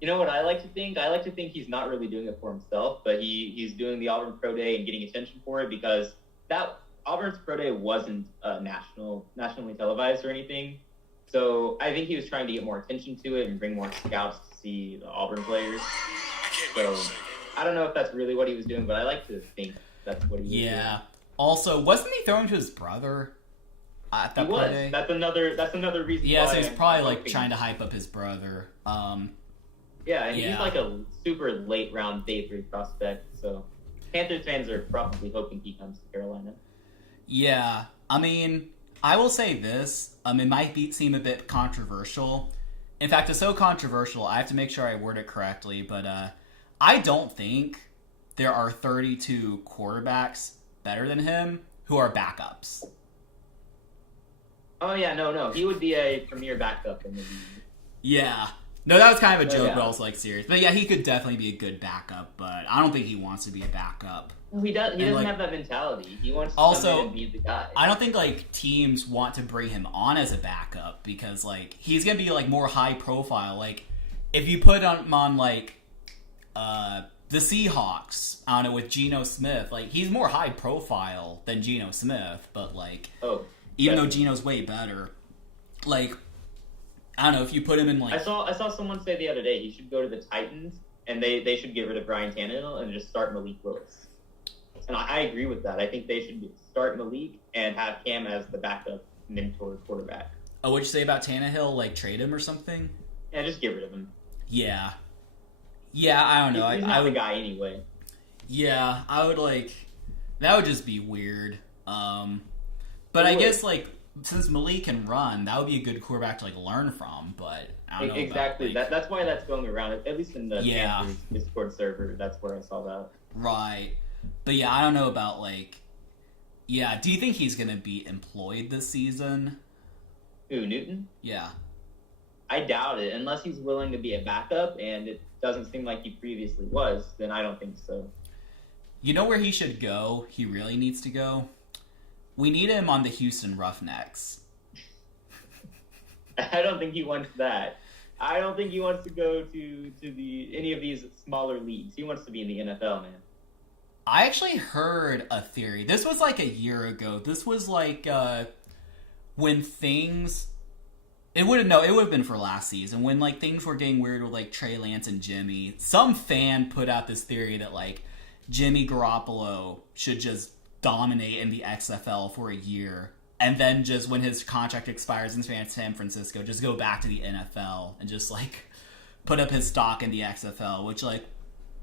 You know what I like to think? I like to think he's not really doing it for himself, but he's doing the Auburn Pro Day and getting attention for it because that Auburn's Pro Day wasn't nationally televised or anything. So I think he was trying to get more attention to it and bring more scouts to see the Auburn players. So I don't know if that's really what he was doing, but I like to think that's what he was doing. Yeah. Also, wasn't he throwing to his brother at that He was. play? That's another reason. Yeah, why so he's I'm probably like hoping- trying to hype up his brother. Yeah, and Yeah. he's like a super late round day 3 prospect. So Panthers fans are probably hoping he comes to Carolina. Yeah, I mean, I will say this. It might seem a bit controversial. In fact, it's so controversial, I have to make sure I word it correctly, but I don't think there are 32 quarterbacks better than him who are backups. Oh yeah, no, he would be a premier backup in the league. Yeah. No, that was kind of a joke, yeah. but also like serious. But yeah, he could definitely be a good backup, but I don't think he wants to be a backup. He doesn't like- have that mentality. He wants to Also, come in and be the guy. I don't think like teams want to bring him on as a backup because like he's gonna be like more high profile. Like if you put him on like the Seahawks, I don't know, with Geno Smith, like he's more high profile than Geno Smith, but like even though Geno's way better, like I don't know, if you put him in like I saw someone say the other day he should go to the Titans and they should get rid of Ryan Tannehill and just start Malik Willis. And I agree with that. I think they should start Malik and have Cam as the backup mentor quarterback. Oh, what'd you say about Tannehill? Like trade him or something? Yeah, just get rid of him. Yeah, I don't know. He's I not would the guy anyway. Yeah, I would like that would just be weird. But I would. guess like since Malik can run, that would be a good quarterback to like learn from. But I don't know Exactly. about, like, That's why that's going around. At least in the Yeah. Panthers Discord server, that's where I saw that. right. But yeah, I don't know about like. Yeah, do you think he's gonna be employed this season? Who, Newton? Yeah. I doubt it. Unless he's willing to be a backup, and it doesn't seem like he previously was, then I don't think so. You know where he should go? He really needs to go. We need him on the Houston Roughnecks. I don't think he wants that. I don't think he wants to go to any of these smaller leagues. He wants to be in the NFL, man. I actually heard a theory. This was like a year ago. This was like when things. It would have been for last season when like things were getting weird with like Trey Lance and Jimmy. Some fan put out this theory that like Jimmy Garoppolo should just dominate in the XFL for a year, and then just when his contract expires in San Francisco, just go back to the NFL and just like put up his stock in the XFL. Which like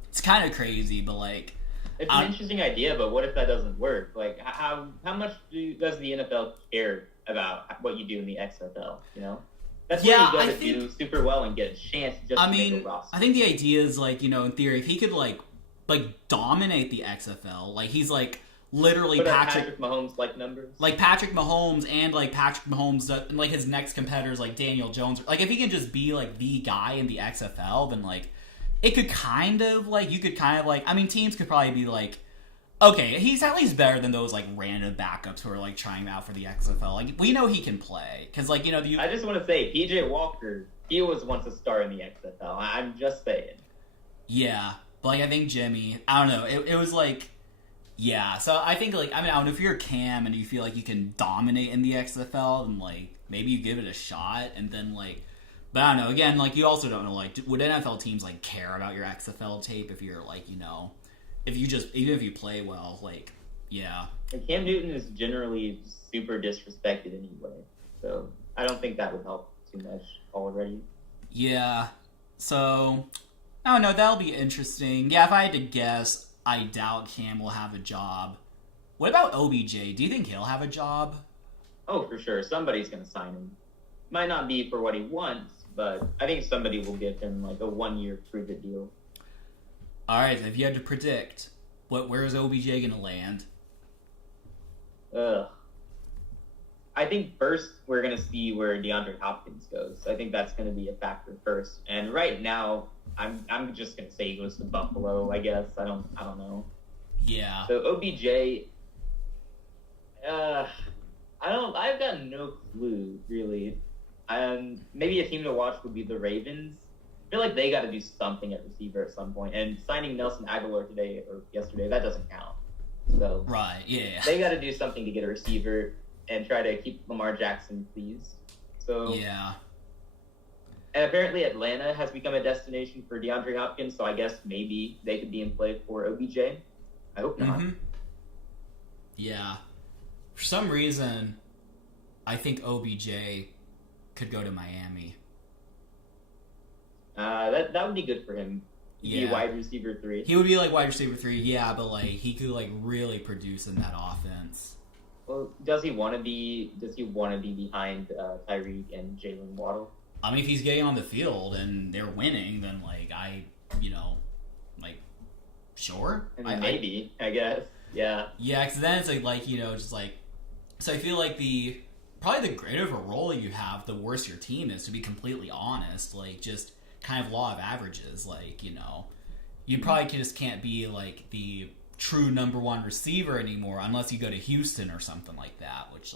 it's kind of crazy, but like. It's an interesting idea, but what if that doesn't work? Like, how much does the NFL care about what you do in the XFL? You know, that's where you go to do super well and get a chance just to make a roster. I think the idea is like, you know, in theory, if he could like dominate the XFL, like he's like literally Patrick Mahomes like numbers, like Patrick Mahomes, and like Patrick Mahomes, and like his next competitors like Daniel Jones. Like if he can just be like the guy in the XFL, then like. It could kind of, like, you could kind of, like, I mean, teams could probably be like, okay, he's at least better than those, like, random backups who are, like, trying out for the XFL. Like, we know he can play. Because, like, you know, I just want to say, PJ Walker, he was once a star in the XFL. I'm just saying. Yeah. But, like, I think Jimmy, I don't know, it was, like, Yeah, so I think, like, I mean, I don't know, if you're Cam and you feel like you can dominate in the XFL, then, like, maybe you give it a shot, and then, like, but I don't know, again, like, you also don't know, like, would NFL teams, like, care about your XFL tape if you're, like, you know, if you just, even if you play well, like, yeah. And Cam Newton is generally super disrespected anyway, so I don't think that would help too much already. Yeah, so, I don't know, that'll be interesting. Yeah, if I had to guess, I doubt Cam will have a job. What about OBJ? Do you think he'll have a job? Oh, for sure. Somebody's going to sign him. Might not be for what he wants, but I think somebody will give him like a 1-year prove-it deal. All right, if you had to predict, where is OBJ going to land? I think first we're going to see where DeAndre Hopkins goes. I think that's going to be a factor first. And right now, I'm just going to say he goes to Buffalo, I guess. I don't know. Yeah. So OBJ, I've got no clue, really. Maybe a team to watch would be the Ravens. I feel like they got to do something at receiver at some point. And signing Nelson Aguilar today or yesterday, that doesn't count. So Right, yeah. they got to do something to get a receiver and try to keep Lamar Jackson pleased. So Yeah. And apparently Atlanta has become a destination for DeAndre Hopkins, so I guess maybe they could be in play for OBJ. I hope not. Mm-hmm. Yeah. For some reason, I think OBJ could go to Miami. That would be good for him. He'd be Yeah. wide receiver 3. He would be like wide receiver 3, yeah, but like he could like really produce in that offense. Well, does he want to be behind Tyreek and Jalen Waddle? I mean, if he's getting on the field and they're winning, then like sure. I mean, maybe, I guess. Yeah. Yeah, because then it's like just like, so I feel like probably the greater of a role you have, the worse your team is, to be completely honest. Like, just kind of law of averages. Like, you probably just can't be like the true number one receiver anymore unless you go to Houston or something like that, which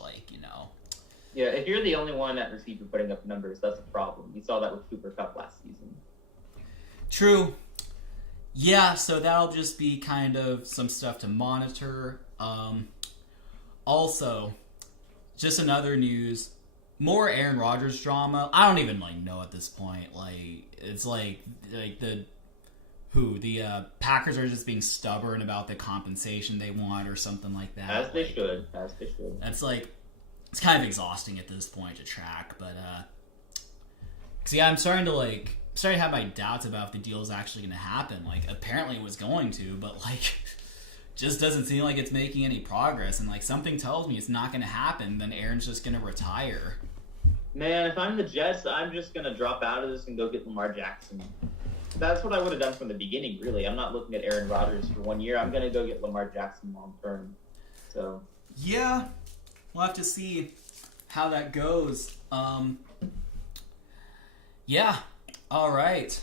Yeah, if you're the only one at receiver putting up numbers, that's a problem. You saw that with Cooper Kupp last season. True. Yeah, so that'll just be kind of some stuff to monitor. Also, just another news, more Aaron Rodgers drama. I don't even know at this point. Like, it's like the Packers are just being stubborn about the compensation they want or something like that. As they should. That's it's kind of exhausting at this point to track, but I'm starting to have my doubts about if the deal is actually going to happen. Like, apparently it was going to, but just doesn't seem like it's making any progress. And something tells me it's not going to happen. Then Aaron's just going to retire. Man, if I'm the Jets, I'm just going to drop out of this and go get Lamar Jackson. That's what I would have done from the beginning, really. I'm not looking at Aaron Rodgers for 1 year. I'm going to go get Lamar Jackson long term. So yeah, we'll have to see how that goes. Yeah. All right.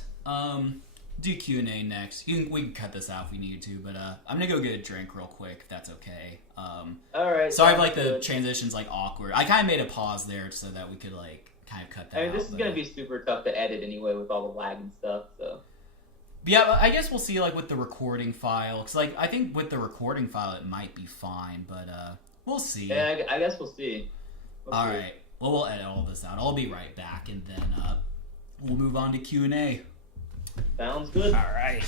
Do Q&A next. We can cut this out if we need to, but I'm gonna go get a drink real quick if that's okay. all right. Sorry if the transition's awkward. I kind of made a pause there so that we could kind of cut that. I mean, this is gonna be super tough to edit anyway with all the lag and stuff. So. Yeah, but I guess we'll see with the recording file, because I think with the recording file it might be fine, but we'll see. Yeah, I guess we'll see. All right. Well, we'll edit all this out. I'll be right back, and then we'll move on to Q&A. Sounds good. All right.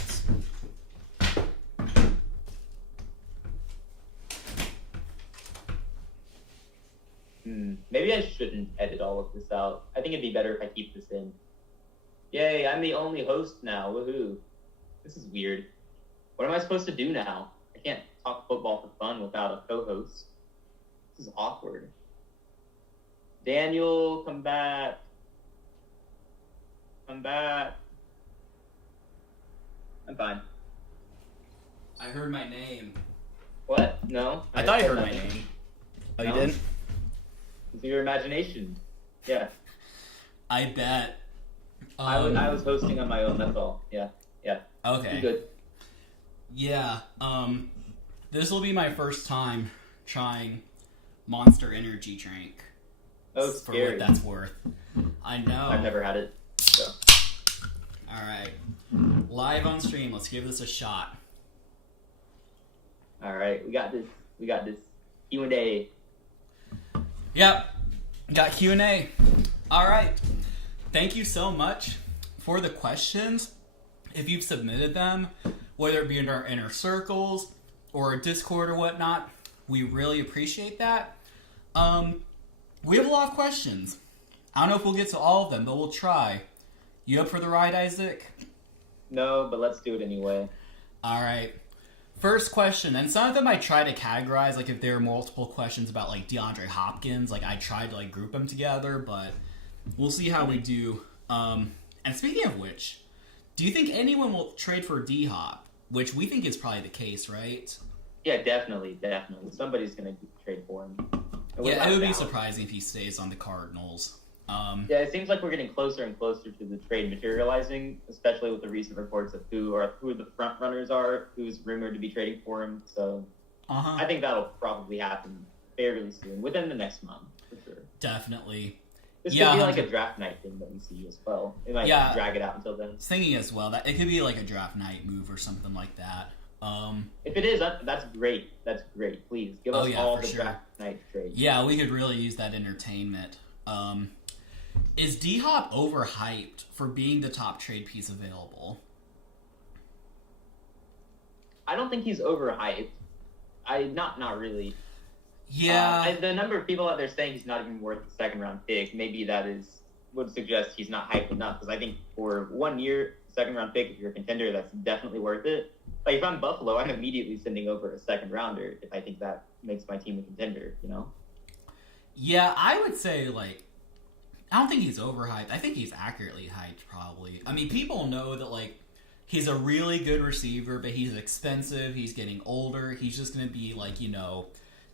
Maybe I shouldn't edit all of this out. I think it'd be better if I keep this in. Yay, I'm the only host now. Woohoo. This is weird. What am I supposed to do now? I can't talk football for fun without a co-host. This is awkward. Daniel, come back. Come back. I'm fine. I heard my name. What? No? I thought you heard my nothing. name. Oh, No. you didn't? It's your imagination. Yeah. I bet. I was hosting on my own, that's all. Yeah. Okay. You good. Yeah. This will be my first time trying Monster Energy drink. Oh, for scary. what that's worth. I know. I've never had it. So. All right. Live on stream. Let's give this a shot. All right, we got this. We got this Q&A. Yep, got Q&A. All right, thank you so much for the questions. If you've submitted them, whether it be in our inner circles or Discord or whatnot, we really appreciate that. We have a lot of questions. I don't know if we'll get to all of them, but we'll try. You up for the ride, Isaac? No, but let's do it anyway. All right. First question, and some of them I try to categorize, like if there are multiple questions about like DeAndre Hopkins, like I tried to like group them together, but we'll see how we do. And speaking of which, do you think anyone will trade for D-Hop? Which we think is probably the case, right? Yeah, definitely. Somebody's gonna trade for him. Yeah, it would be surprising if he stays on the Cardinals. Yeah, it seems like we're getting closer and closer to the trade materializing, especially with the recent reports of who the front runners are, who's rumored to be trading for him. So I think that'll probably happen fairly soon, within the next month, for sure. Definitely. This could be like a draft night thing that we see as well. It might drag it out until then. I was thinking as well that it could be like a draft night move or something like that. If it is, that's great. That's great. Please give us all the draft night trades. Yeah, we could really use that entertainment. Is D-Hop overhyped for being the top trade piece available? I don't think he's overhyped. Not really. Yeah. The number of people out there saying he's not even worth the second round pick, maybe would suggest he's not hyped enough. Because I think for 1 year, second round pick, if you're a contender, that's definitely worth it. Like if I'm Buffalo, I'm immediately sending over a second rounder if I think that makes my team a contender. You know? Yeah, I would say like I don't think he's overhyped. I think he's accurately hyped, probably. I mean, people know that like he's a really good receiver, but he's expensive. He's getting older. He's just gonna be like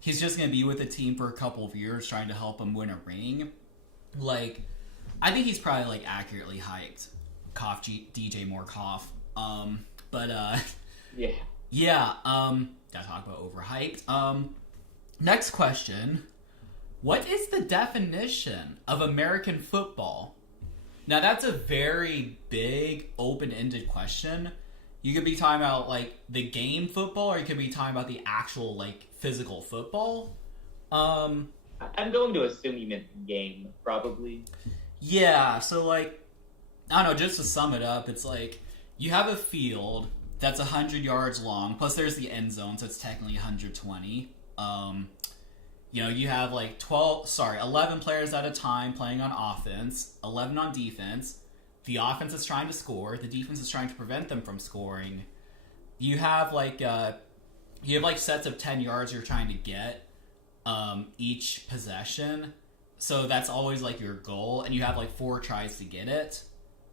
he's just going to be with the team for a couple of years trying to help him win a ring. Like, I think he's probably, like, accurately hyped. DJ Moore cough. Yeah. Yeah, gotta talk about overhyped. Next question. What is the definition of American football? Now, that's a very big, open-ended question. You could be talking about, like, the game football, or you could be talking about the actual, like, physical football. I'm going to assume you meant game, probably. Yeah, so, like, I don't know, just to sum it up, it's like, you have a field that's 100 yards long, plus there's the end zone, so it's technically 120. You have, like, 11 players at a time playing on offense, 11 on defense. The offense is trying to score. The defense is trying to prevent them from scoring. You have sets of 10 yards you're trying to get each possession. So that's always like your goal. And you have like 4 tries to get it.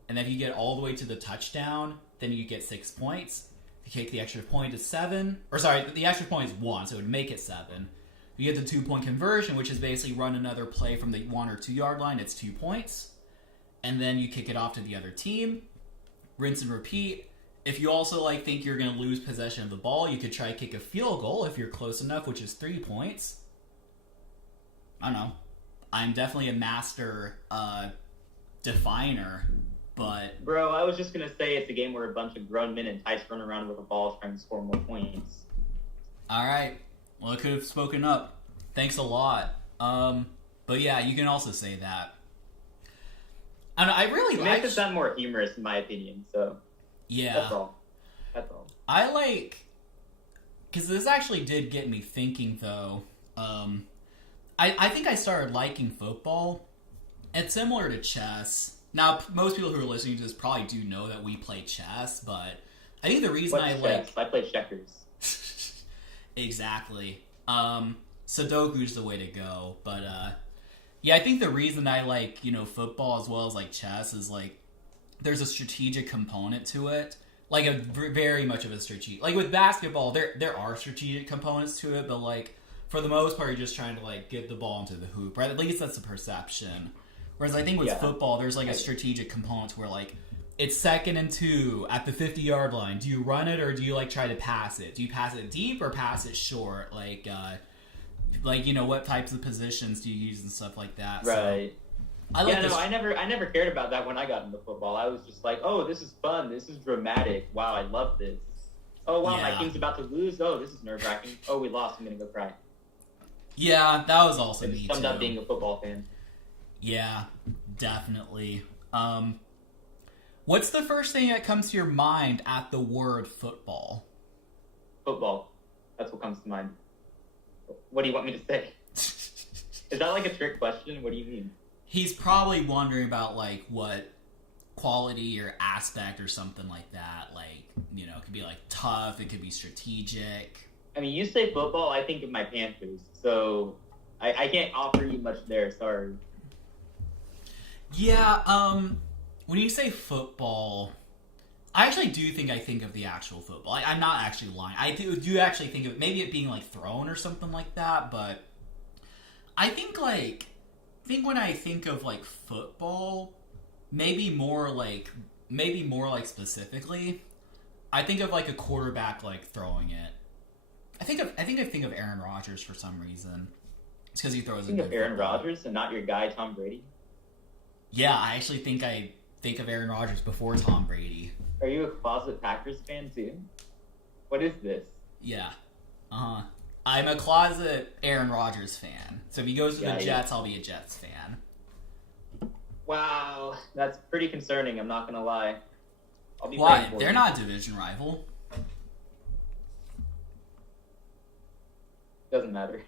And then if you get all the way to the touchdown, then you get 6 points. If you take the extra point, it's 7. Or sorry, the extra point is 1, so it would make it 7. If you get the 2-point conversion, which is basically run another play from the 1 or 2 yard line, it's 2 points. And then you kick it off to the other team. Rinse and repeat. If you also think you're going to lose possession of the ball, you could try to kick a field goal if you're close enough, which is 3 points. I don't know. I'm definitely a master definer, but... Bro, I was just going to say it's a game where a bunch of grown men entice run around with a ball trying to score more points. All right. Well, I could have spoken up. Thanks a lot. But yeah, you can also say that. I really like... It makes it sound more humorous, in my opinion, so... Yeah. That's all. I like... Because this actually did get me thinking, though. I think I started liking football. It's similar to chess. Now, most people who are listening to this probably do know that we play chess, but I think the reason I play checkers. Exactly. Sudoku's the way to go, but yeah, I think the reason I like, football as well as like chess is like there's a strategic component to it. Like a very much of a strategic. Like with basketball, there are strategic components to it, but like for the most part, you're just trying to like get the ball into the hoop, right? At least that's the perception. Whereas I think with football, there's like a strategic component where like it's 2nd and 2 at the 50-yard line. Do you run it or do you like try to pass it? Do you pass it deep or pass it short? Like what types of positions do you use and stuff like that? Right. So, I never cared about that when I got into football. I was just like, oh, this is fun. This is dramatic. Wow, I love this. Oh wow, Yeah. my team's about to lose. Oh, this is nerve-wracking. Oh, we lost. I'm gonna go cry. Yeah, that was also It me summed up too. being a football fan. Yeah, definitely. What's the first thing that comes to your mind at the word football? Football. That's what comes to mind. What do you want me to say? Is that like a trick question? What do you mean? He's probably wondering about like what quality or aspect or something like that. Like, you know, it could be like tough, it could be strategic. I mean, you say football, I think of my Panthers. So I can't offer you much there. Sorry. Yeah, when you say football, I actually do think I think of the actual football. I'm not actually lying. I do actually think of maybe it being like thrown or something like that, but I think when I think of like football, maybe more like specifically, I think of like a quarterback like throwing it. I think of Aaron Rodgers for some reason. It's because he throws. Think of Aaron Rodgers and not your guy Tom Brady. Yeah, I actually think I think of Aaron Rodgers before Tom Brady. Are you a closet Packers fan too? What is this? Yeah. Uh-huh. I'm a closet Aaron Rodgers fan. So if he goes to Yeah, the yeah. Jets, I'll be a Jets fan. Wow, that's pretty concerning. I'm not gonna lie. I'll be Why? praying for They're you. not a division rival. Doesn't matter.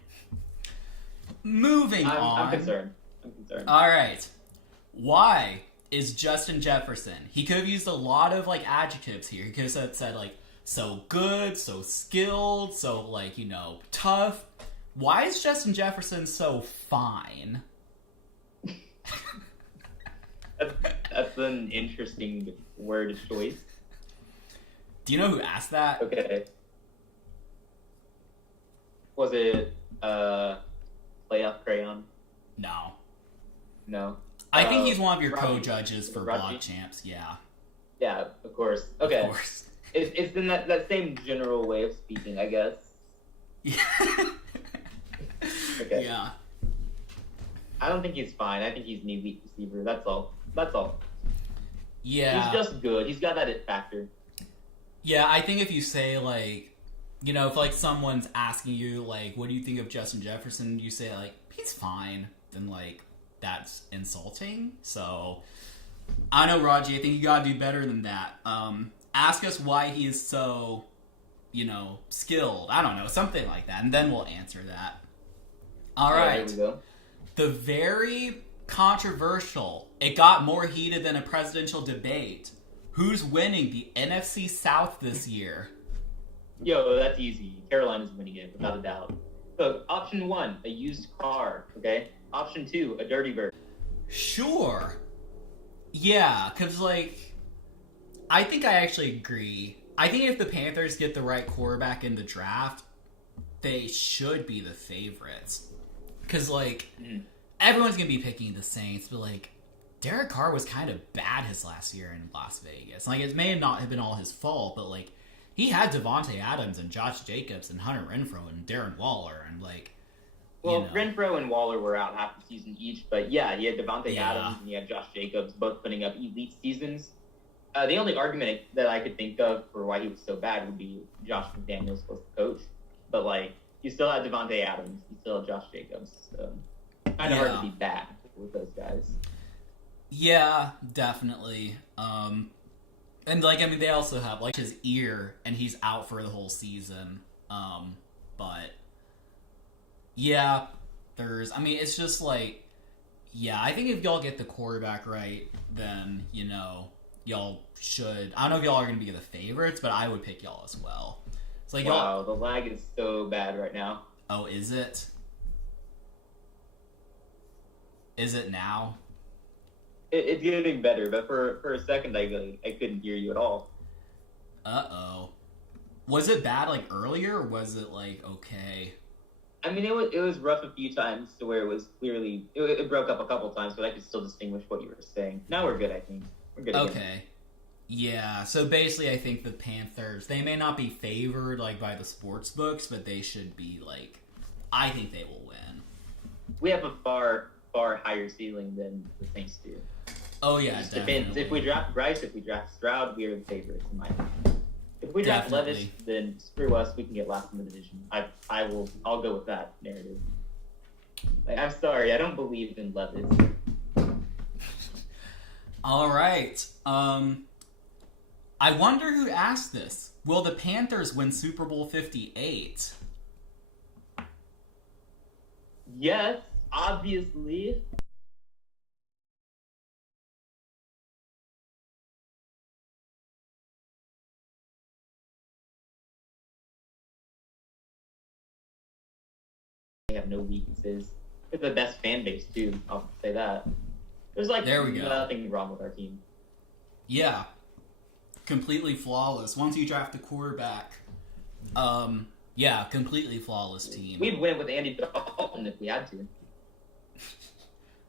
Moving I'm on. concerned. All right. Why is Justin Jefferson? He could have used a lot of like adjectives here. He could have said like so good, so skilled, so like, you know, tough. Why is Justin Jefferson so fine? That's an interesting word choice. Do you know who asked that? Okay. Was it Playoff Crayon? No. No. I think he's one of your Raji. co-judges for Raji? Blog Champs. Yeah, Yeah, of course. Okay. of course. It's in that same general way of speaking, I guess. Yeah. Okay. Yeah. I don't think he's fine. I think he's an elite receiver. That's all. Yeah. He's just good. He's got that it factor. Yeah, I think if you say, like, you know, if, like, someone's asking you, like, what do you think of Justin Jefferson, you say, like, he's fine, then, like, that's insulting. So, I don't know, Raji, I think you gotta do better than that. Ask us why he is so, you know, skilled. I don't know, something like that, and then we'll answer that. All Yeah, right. there we go. The very controversial, it got more heated than a presidential debate. Who's winning the NFC South this year? Yo, that's easy. Carolina's winning it, without a doubt. So, option 1, a used car, okay? Option 2, a dirty bird. Sure. Yeah, because, like, I think I actually agree. I think if the Panthers get the right quarterback in the draft, they should be the favorites. Because, like, everyone's going to be picking the Saints, but, like, Derek Carr was kind of bad his last year in Las Vegas. Like, it may not have been all his fault, but, like, he had Devontae Adams and Josh Jacobs and Hunter Renfrow and Darren Waller and, like, Well, you know. Renfrow and Waller were out half the season each, but yeah, he had Devontae Yeah. Adams and he had Josh Jacobs, both putting up elite seasons. The only argument that I could think of for why he was so bad would be Josh McDaniels was the coach. But, like, you still had Devontae Adams, you still had Josh Jacobs, so kind of hard Yeah. to be bad with those guys. Yeah, definitely. And, like, I mean, they also have, like, his ear, and he's out for the whole season. But, yeah, I mean, it's just, like, yeah, I think if y'all get the quarterback right, then, you know, y'all should, I don't know if y'all are going to be the favorites, but I would pick y'all as well. It's like, y'all, Wow, the lag is so bad right now. oh, is it? Is it now? It's getting better, but for a second I couldn't hear you at all. Uh-oh. Was it bad, like, earlier, or was it, like, okay? I mean, it was rough a few times to where it was clearly it broke up a couple times, but I could still distinguish what you were saying. Now we're good, I think. We're good. Again. Okay. Yeah, so basically I think the Panthers, they may not be favored, like, by the sports books, but they should be, like, I think they will win. We have a far higher ceiling than the Saints do. Oh, yeah, It just definitely. depends. If we draft Bryce, if we draft Stroud, we are the favorites in my opinion. If we draft Definitely. Levis, then screw us. We can get last in the division. I'll go with that narrative. Like, I'm sorry, I don't believe in Levis. All right. I wonder who asked this. Will the Panthers win Super Bowl 58? Yes, obviously. They have no weaknesses. They're the best fan base too. I'll say that. There's like There we go. nothing wrong with our team. Yeah. Completely flawless. Once you draft a quarterback, yeah, completely flawless team. We'd win with Andy Dalton if we had to.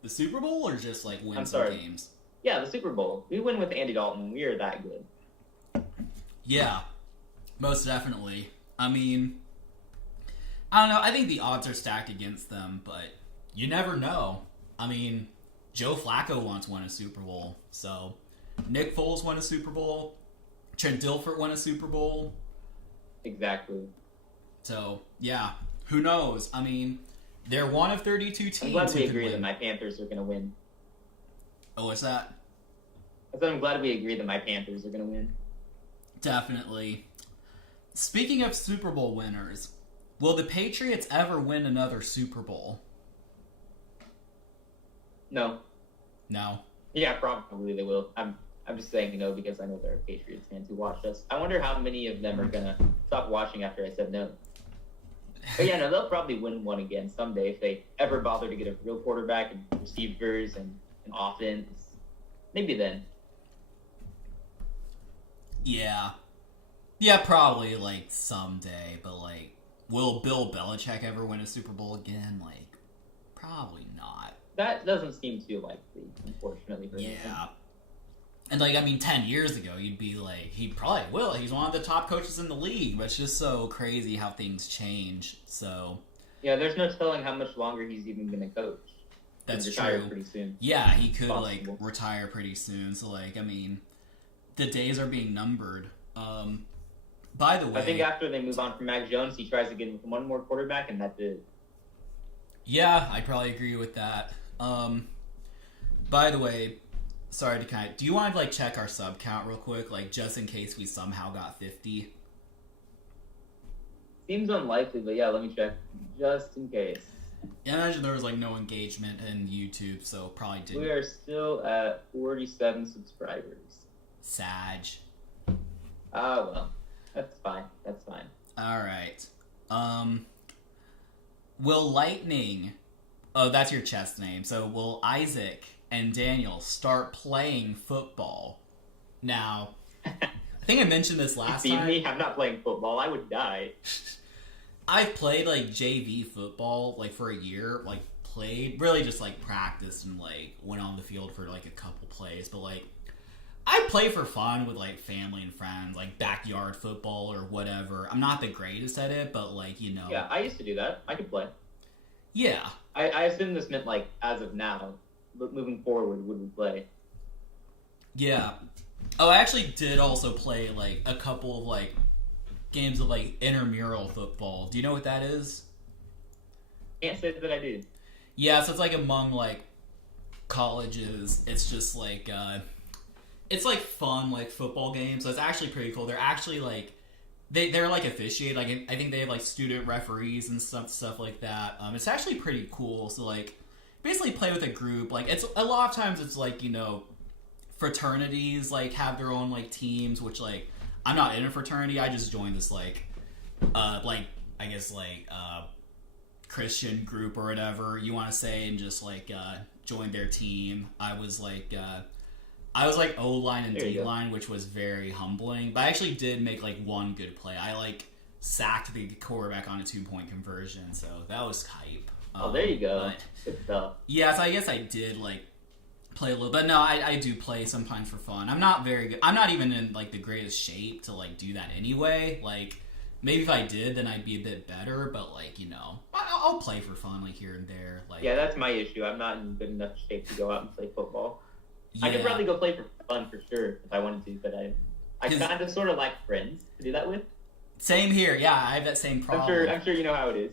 The Super Bowl or just like win I'm some sorry. games? Yeah, the Super Bowl. We win with Andy Dalton. We are that good. Yeah, most definitely. I mean, I don't know. I think the odds are stacked against them, but you never know. I mean, Joe Flacco once won a Super Bowl, so Nick Foles won a Super Bowl. Trent Dilfer won a Super Bowl. Exactly. So, yeah, who knows? I mean, they're one of 32 teams. I'm glad who we can agree win. that my Panthers are going to win. Oh, what's that? I said I'm glad we agree that my Panthers are going to win. Definitely. Speaking of Super Bowl winners, will the Patriots ever win another Super Bowl? No. No. Yeah, probably they will. I'm just saying no because I know there are Patriots fans who watch us. I wonder how many of them are going to stop watching after I said no. But yeah, no, they'll probably win one again someday if they ever bother to get a real quarterback and receivers and an offense. Maybe then. Yeah. Yeah, probably, like, someday, but, like, will Bill Belichick ever win a Super Bowl again? Like, probably not. That doesn't seem too likely, unfortunately. For him. Yeah. And, like, I mean, 10 years ago, you'd be like, he probably will. He's one of the top coaches in the league, but it's just so crazy how things change, so... Yeah, there's no telling how much longer he's even going to coach. That's He'll retire true. pretty soon. Yeah, he could, Possible. like, retire pretty soon, so, like, I mean, the days are being numbered. By the way... I think after they move on from Mac Jones, he tries to get one more quarterback, and that's it. Yeah, I probably agree with that. By the way, sorry to do you want to, like, check our sub count real quick, like, just in case we somehow got 50? Seems unlikely, but yeah, let me check. Just in case. Yeah, I imagine there was, like, no engagement in YouTube, so probably didn't. We are still at 47 subscribers. Sag. Ah, well. That's fine. That's fine. Alright. Will Lightning... Oh, that's your chess name. So, will Isaac and Daniel start playing football? Now, I think I mentioned this last See time. me? I'm not playing football. I would die. I've played, like, JV football, like, for a year. Like, played, really just, like, practiced and, like, went on the field for, like, a couple plays. But, like, I play for fun with, like, family and friends, like, backyard football or whatever. I'm not the greatest at it, but, like, you know. Yeah, I used to do that. I could play. Yeah. I assume this meant, like, as of now. But moving forward, would we play? Yeah. Oh, I actually did also play, like, a couple of, like, games of, like, intramural football. Do you know what that is? Can't say that I do. Yeah, so it's, like, among, like, colleges. It's just, like, it's, like, fun, like, football games. So it's actually pretty cool. They're actually, like, they're like, officiate. Like, I think they have, like, student referees and stuff like that. It's actually pretty cool. So, like, basically play with a group. Like, it's a lot of times it's, like, you know, fraternities, like, have their own, like, teams, which, like, I'm not in a fraternity. I just joined this, like, I guess, like, Christian group or whatever you want to say, and just, like, joined their team. I was, like, O-line and There you go. D-line, which was very humbling. But I actually did make, like, one good play. I, like, sacked the quarterback on a 2-point conversion, so that was hype. Oh, there you go. But, Good stuff. yeah, so I guess I did, like, play a little. But no, I do play sometimes for fun. I'm not very good. I'm not even in, like, the greatest shape to, like, do that anyway. Like, maybe if I did, then I'd be a bit better. But, like, you know, I'll play for fun, like, here and there. Like, Yeah, that's my issue. I'm not in good enough shape to go out and play football. yeah. I could probably go play for fun for sure if I wanted to, but I I kind of sort of like friends to do that with. Same here. Yeah, I have that same problem. I'm sure you know how it is.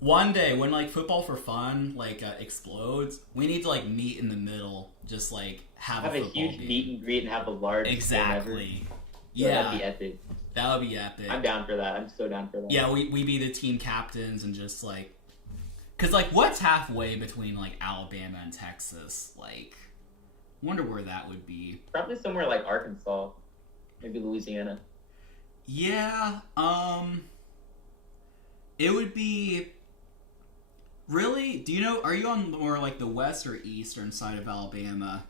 One day when like football for fun explodes, we need to like meet in the middle, just like have a a football huge game. meet and greet and have a large Exactly. Yeah, Yeah, that'd be epic. that would be epic. I'm down for that. I'm so down for that. Yeah, we be the team captains and just like, cause like what's halfway between like Alabama and Texas? Like, wonder where that would be. Probably somewhere like Arkansas, maybe Louisiana. Yeah, it would be. Really? Do you know? Are you on more like the west or eastern side of Alabama?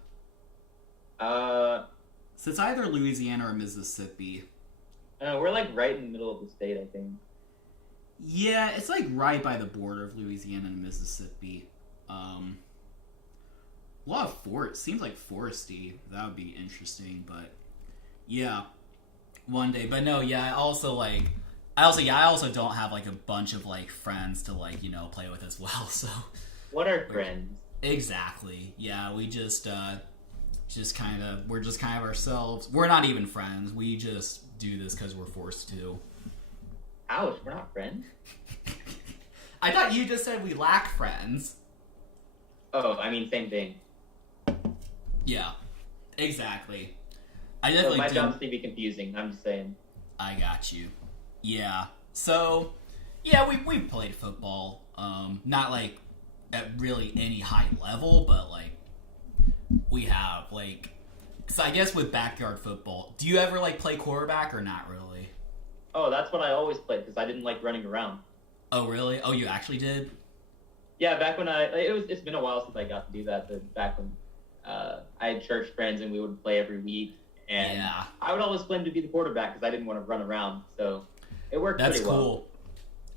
So it's either Louisiana or Mississippi. We're like right in the middle of the state, I think. Yeah, it's like right by the border of Louisiana and Mississippi. A lot of forest. Seems like foresty. That would be interesting, but yeah, one day. But no, yeah. I also don't have like a bunch of like friends to like play with as well. So What are friends? exactly. Yeah, we just kind of ourselves. We're not even friends. We just do this because we're forced to. Ouch, we're not friends? I thought you just said we lack friends. Oh, I mean, same thing. Yeah, exactly. I So definitely my didn't. job's to be confusing, I'm just saying. I got you. Yeah. So, yeah, we played football. Not like at really any high level, but like we have like. Cause I guess with backyard football, do you ever like play quarterback or not really? Oh, that's what I always played, because I didn't like running around. Oh really? Oh, you actually did? Yeah, back when it's been a while since I got to do that, but back when I had church friends and we would play every week, and Yeah. I would always claim to be the quarterback because I didn't want to run around, so it worked That's pretty well. cool.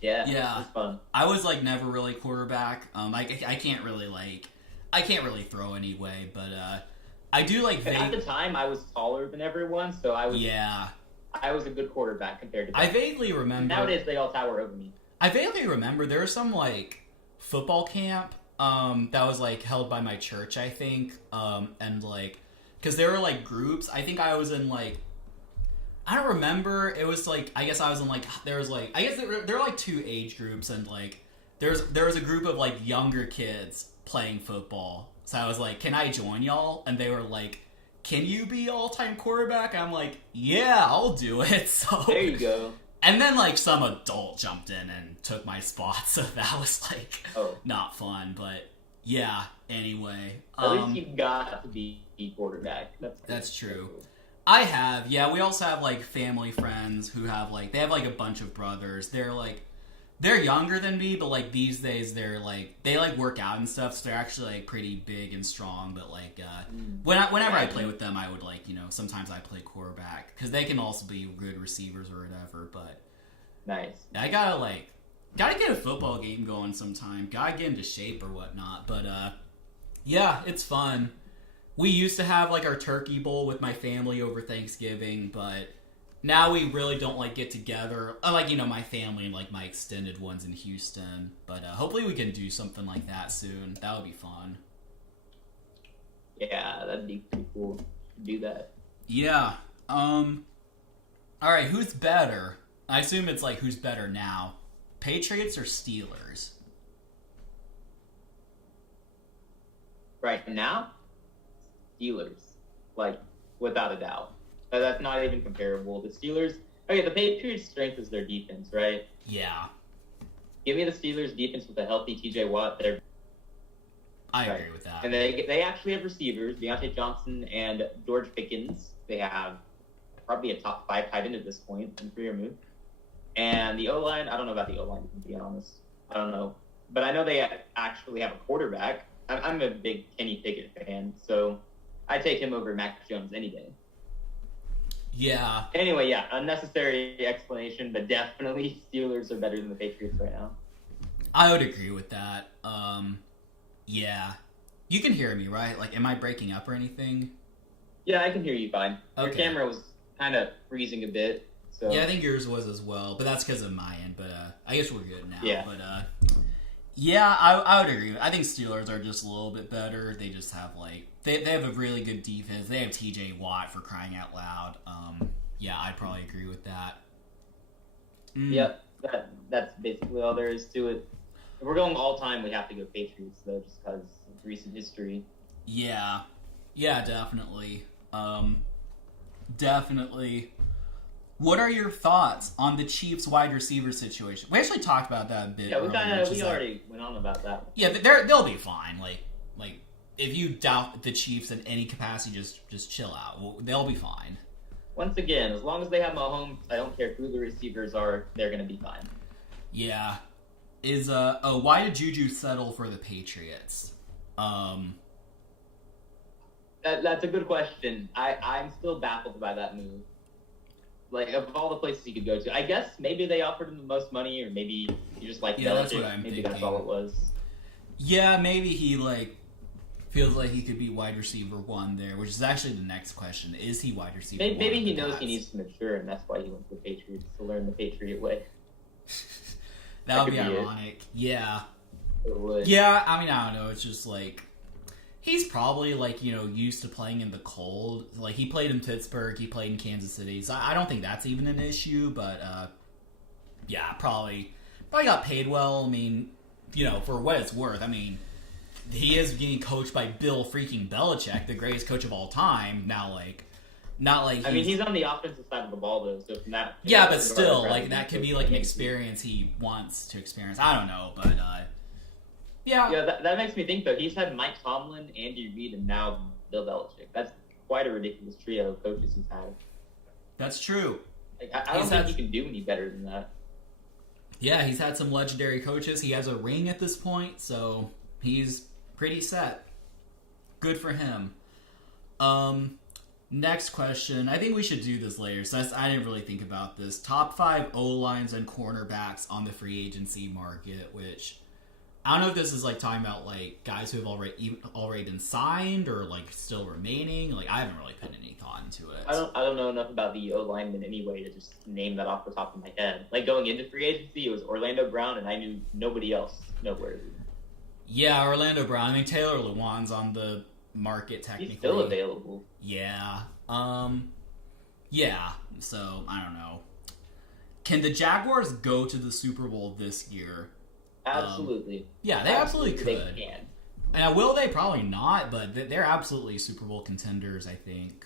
Yeah, Yeah. it was fun. I was like never really quarterback. I can't really throw anyway, but I do like And at the time, I was taller than everyone, so I was Yeah. I was a good quarterback compared to them. I vaguely remember. Nowadays, they all tower over me. I vaguely remember there was some like football camp that was like held by my church, I think, and like because there were like groups. I think I was in like I don't remember. It was like I guess I was in like there was like I guess there were like two age groups, and like there was a group of like younger kids playing football. So I was like, "Can I join y'all?" And they were like, "Can you be all-time quarterback?" I'm like, "Yeah, I'll do it." So There you go. and then like some adult jumped in and took my spot, so that was like Oh. not fun. But yeah, anyway, At least you got to be quarterback. That's true. I have, yeah. We also have like family friends who have like they have like a bunch of brothers. They're younger than me, but like these days they like work out and stuff, so they're actually like pretty big and strong. But like whenever I play with them, I would like sometimes I play quarterback because they can also be good receivers or whatever. But Nice. I gotta get a football game going sometime. Gotta get into shape or whatnot. But yeah, it's fun. We used to have like our turkey bowl with my family over Thanksgiving, but now we really don't like get together. Like my family and like my extended ones in Houston. But hopefully we can do something like that soon. That would be fun. Yeah, that'd be pretty cool to do that. Yeah. All right. Who's better? I assume it's like who's better now, Patriots or Steelers? Right now, Steelers, like without a doubt. That's not even comparable. The Steelers. Okay, the Patriots' strength is their defense, right? Yeah, Give me the Steelers' defense with a healthy T.J. Watt. They're I Right. agree with that. And they actually have receivers, Deontay Johnson and George Pickens. They have probably a top 5 tight end at this point in career move. And the O-line, I don't know about the O-line, to be honest. I don't know. But I know they actually have a quarterback. I'm a big Kenny Pickett fan, so I take him over Mac Jones any day. Yeah, Anyway, yeah, unnecessary explanation, but definitely Steelers are better than the Patriots right now. I would agree with that. Yeah. You can hear me, right? Like, am I breaking up or anything? Yeah, I can hear you fine. Your Okay. camera was kind of freezing a bit. So Yeah, I think yours was as well, but that's because of my end. But I guess we're good now. Yeah. But Yeah, I would agree. I think Steelers are just a little bit better. They just have like they have a really good defense. They have T.J. Watt for crying out loud. Yeah, I'd probably agree with that. Yep, that's basically all there is to it. If we're going all time, we have to go Patriots though, just because of recent history. Yeah, definitely. Definitely. What are your thoughts on the Chiefs wide receiver situation? We actually talked about that a bit. Yeah, earlier, we already went on about that. Yeah, they'll be fine. Like if you doubt the Chiefs in any capacity, just chill out. They'll be fine. Once again, as long as they have Mahomes, I don't care who the receivers are, they're gonna be fine. Yeah. Why did Juju settle for the Patriots? That's a good question. I'm still baffled by that move. Like, of all the places he could go to, I guess maybe they offered him the most money, or maybe he just liked Belichick. That's what I'm maybe thinking. That's all it was. Yeah, maybe he feels like he could be wide receiver 1 there, which is actually the next question. Is he wide receiver 1? Maybe he knows he needs to mature, and that's why he went to the Patriots, to learn the Patriot way. That would be ironic. Yeah. It would. Yeah, I mean, I don't know. It's just like he's probably used to playing in the cold. Like he played in Pittsburgh, he played in Kansas City, so I don't think that's even an issue. But yeah, probably got paid well. I mean, for what it's worth. I mean, he is getting coached by Bill freaking Belichick, the greatest coach of all time. Now, not like I mean, he's on the offensive side of the ball though, so from that. Yeah, but still, that could be an experience he wants to experience. I don't know, but yeah. Yeah, that makes me think though. He's had Mike Tomlin, Andy Reid, and now Bill Belichick. That's quite a ridiculous trio of coaches he's had. That's true. Like, I don't think he can do any better than that. Yeah, he's had some legendary coaches. He has a ring at this point, so he's pretty set. Good for him. Next question. I think we should do this later, since I didn't really think about this. Top 5 O-lines and cornerbacks on the free agency market, which I don't know if this is talking about guys who have already been signed or still remaining. I haven't really put any thought into it. I don't know enough about the O lineman anyway to just name that off the top of my head. Going into free agency, it was Orlando Brown, and I knew nobody else noteworthy. Yeah, Orlando Brown. I mean, Taylor Lewan's on the market technically. He's still available. Yeah. Yeah. So I don't know. Can the Jaguars go to the Super Bowl this year? Absolutely. Yeah, they absolutely could. They can. And will they? Probably not, but they're absolutely Super Bowl contenders, I think.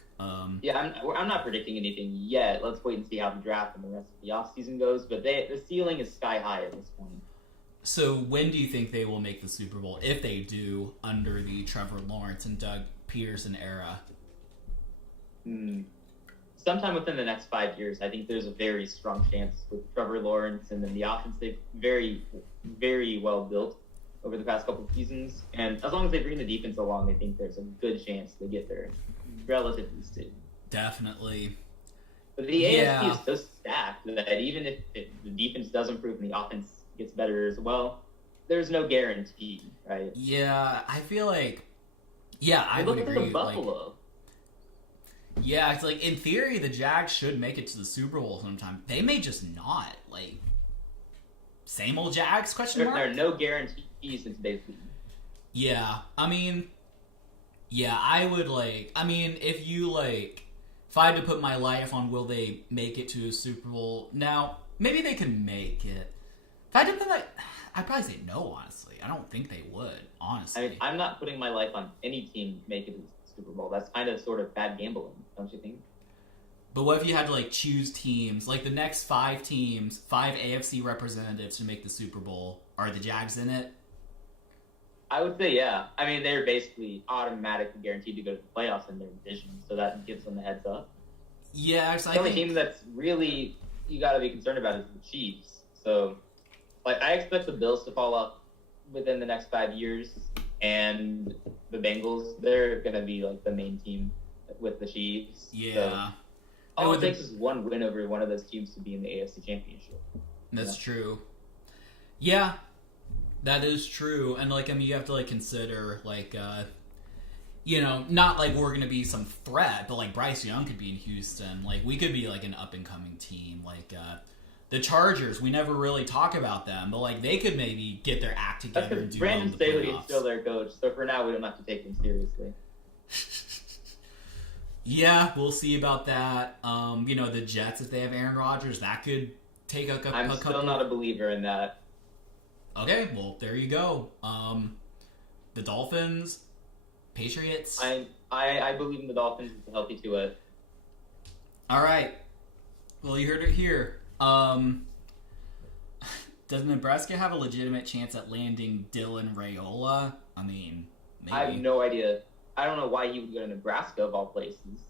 Yeah, I'm not predicting anything yet. Let's wait and see how the draft and the rest of the offseason goes. But the ceiling is sky high at this point. So when do you think they will make the Super Bowl, if they do, under the Trevor Lawrence and Doug Peterson era? Sometime within the next 5 years. I think there's a very strong chance with Trevor Lawrence, and then the offense they've very, very well built over the past couple of seasons. And as long as they bring the defense along, I think there's a good chance they get there relatively soon. Definitely. But the AFC is so stacked that even if the defense does improve and the offense gets better as well, there's no guarantee, right? Yeah, I feel like... Yeah, I would agree. Look at Buffalo. Yeah, it's in theory, the Jags should make it to the Super Bowl sometime. They may just not. Same old Jags, question mark? There are no guarantees in today's league. Yeah, I mean... Yeah, I would, I mean, if you, if I had to put my life on will they make it to a Super Bowl, now, maybe they can make it. If I had to put I'd probably say no, honestly. I don't think they would, honestly. I mean, I'm not putting my life on any team making it to the Super Bowl. That's kind of sort of bad gambling, don't you think? But what if you had to, choose teams? The next 5 teams, 5 AFC representatives to make the Super Bowl. Are the Jags in it? I would say, yeah. I mean, they're basically automatically guaranteed to go to the playoffs in their division, so that gives them a heads up. Yeah, the only team that's really you got to be concerned about is the Chiefs. So, I expect the Bills to fall off within the next 5 years, and the Bengals, they're going to be, the main team with the Chiefs. Yeah. So, all it takes is one win over one of those teams to be in the AFC Championship. That's true. Yeah. That is true, and you have to consider not we're gonna be some threat, but Bryce Young could be in Houston. We could be an up and coming team. The Chargers, we never really talk about them, but like they could maybe get their act That's together and because do well in Brandon the Staley is playoffs. still their coach, so for now we don't have to take them seriously. Yeah, we'll see about that. The Jets, if they have Aaron Rodgers, that could take a couple. I'm still not a believer in that. Okay, well there you go. The Dolphins, Patriots. I believe in the Dolphins with a healthy Tua. All right. Well, you heard it here. Does Nebraska have a legitimate chance at landing Dylan Raiola? I mean, maybe. I have no idea. I don't know why he would go to Nebraska of all places.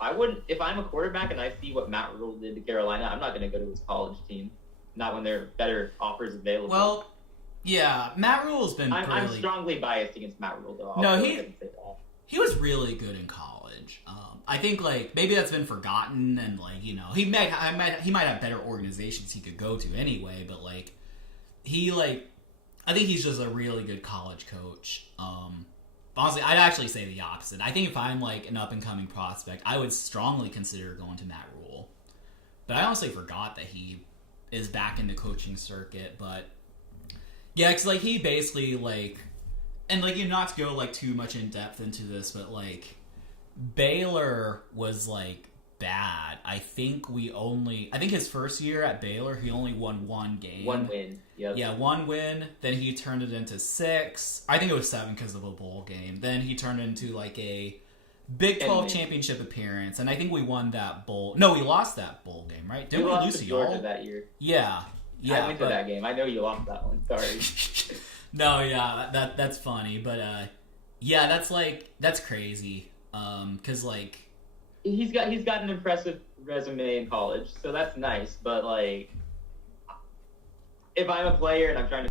I wouldn't. If I'm a quarterback and I see what Matt Rule did to Carolina, I'm not going to go to his college team. Not when there are better offers available. Well, yeah, Matt Rule's been I'm strongly biased against Matt Rule, though. He was really good in college. I think like maybe that's been forgotten, and like he might have better organizations he could go to anyway. But like I think he's just a really good college coach. Honestly, I'd actually say the opposite. I think if I'm like an up and coming prospect, I would strongly consider going to Matt Rule. But I honestly forgot that he is back in the coaching circuit. But yeah, because like he basically like, and like not to go like too much in depth into this, but like Baylor was like bad. I think his first year at Baylor, he only won one game. One win. Yep. Yeah, one win. Then he turned it into 6. I think it was 7 because of a bowl game. Then he turned it into like a Big 12 championship appearance, and I think we won that bowl. No, we lost that bowl game, right? Didn't we lose to Georgia that year? Yeah. I went to that game. I know you lost that one. Sorry. No, yeah, that's funny, but yeah, that's crazy. Because like he's got an impressive resume in college, so that's nice. But like, if I'm a player and I'm trying to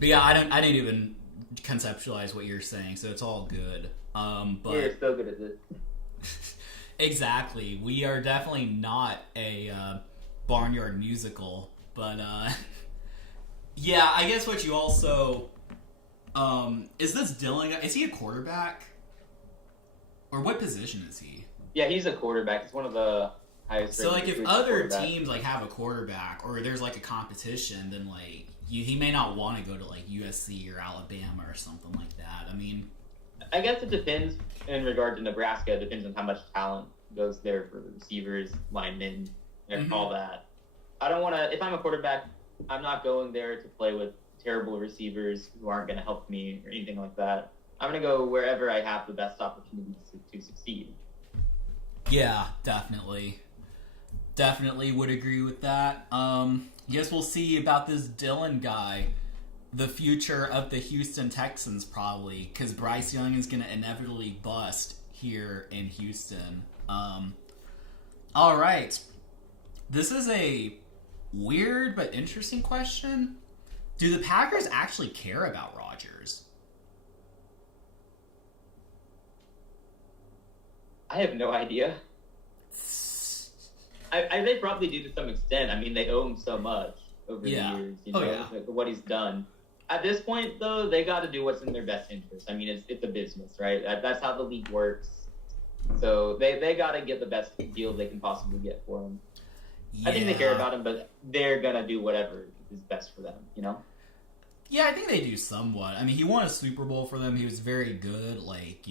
But yeah, I didn't even conceptualize what you're saying, so it's all good. But you're so good at this. Exactly, we are definitely not a barnyard musical, but yeah, I guess what you also is this Dylan? Is he a quarterback, or what position is he? Yeah, he's a quarterback. He's one of the highest. So like, if other teams like have a quarterback, or there's like a competition, then like. He may not want to go to like USC or Alabama or something like that. I mean, I guess it depends in regard to Nebraska. It depends on how much talent goes there for the receivers, linemen, and all that. I don't want to. If I'm a quarterback, I'm not going there to play with terrible receivers who aren't going to help me or anything like that. I'm going to go wherever I have the best opportunity to succeed. Yeah, definitely would agree with that. Guess we'll see about this Dylan guy, the future of the Houston Texans probably, because Bryce Young is going to inevitably bust here in Houston. All right. This is a weird but interesting question. Do the Packers actually care about Rodgers? I have no idea. They probably do to some extent. I mean, they owe him so much over the years, like what he's done. At this point, though, they got to do what's in their best interest. I mean, it's a business, right? That's how the league works. So they got to get the best deal they can possibly get for him. Yeah. I think they care about him, but they're going to do whatever is best for them, Yeah, I think they do somewhat. I mean, he won a Super Bowl for them. He was very good. Like,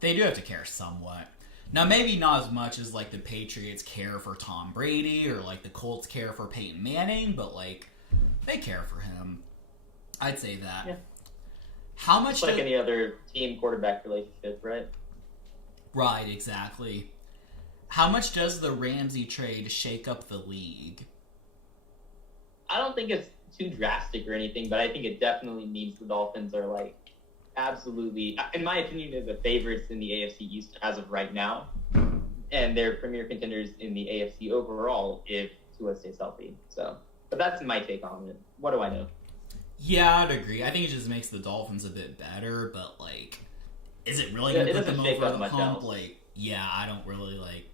they do have to care somewhat. Now, maybe not as much as, like, the Patriots care for Tom Brady or, like, the Colts care for Peyton Manning, but, like, they care for him. I'd say that. Yeah. How much... It's like any other team-quarterback relationship, right? Right, exactly. How much does the Ramsey trade shake up the league? I don't think it's too drastic or anything, but I think it definitely means the Dolphins are, like, absolutely, in my opinion, they're the favorites in the AFC East as of right now, and they're premier contenders in the AFC overall if Tua stays healthy. So, but that's my take on it. What do I know? Yeah, I'd agree. I think it just makes the Dolphins a bit better, but like, is it really going to It put them doesn't shake over up the much hump? else. Like, yeah, I don't really like.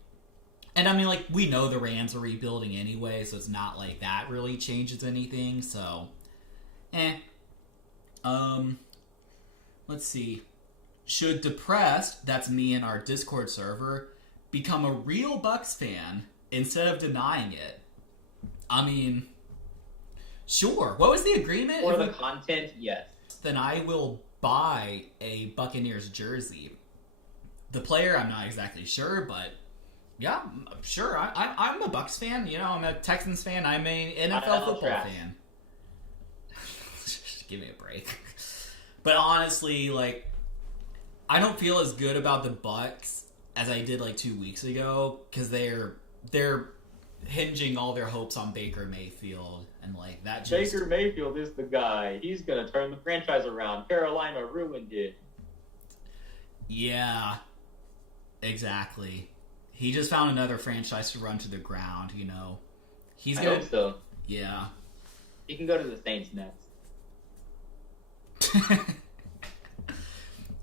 And I mean, like, we know the Rams are rebuilding anyway, so it's not like that really changes anything. So, let's see. Should Depressed, that's me in our Discord server, become a real Bucks fan instead of denying it? I mean, sure. What was the agreement? For the content, yes. Then I will buy a Buccaneers jersey. The player, I'm not exactly sure, but yeah, sure. I'm a Bucks fan. You know, I'm a Texans fan. I'm a NFL football trash. fan. Give me a break. But honestly, like, I don't feel as good about the Bucks as I did like 2 weeks ago because they're hinging all their hopes on Baker Mayfield, and like that. Just, Baker Mayfield is the guy. He's gonna turn the franchise around. Carolina ruined it. Yeah, exactly. He just found another franchise to run to the ground. You know, he's I gonna. hope so. Yeah. He can go to the Saints next.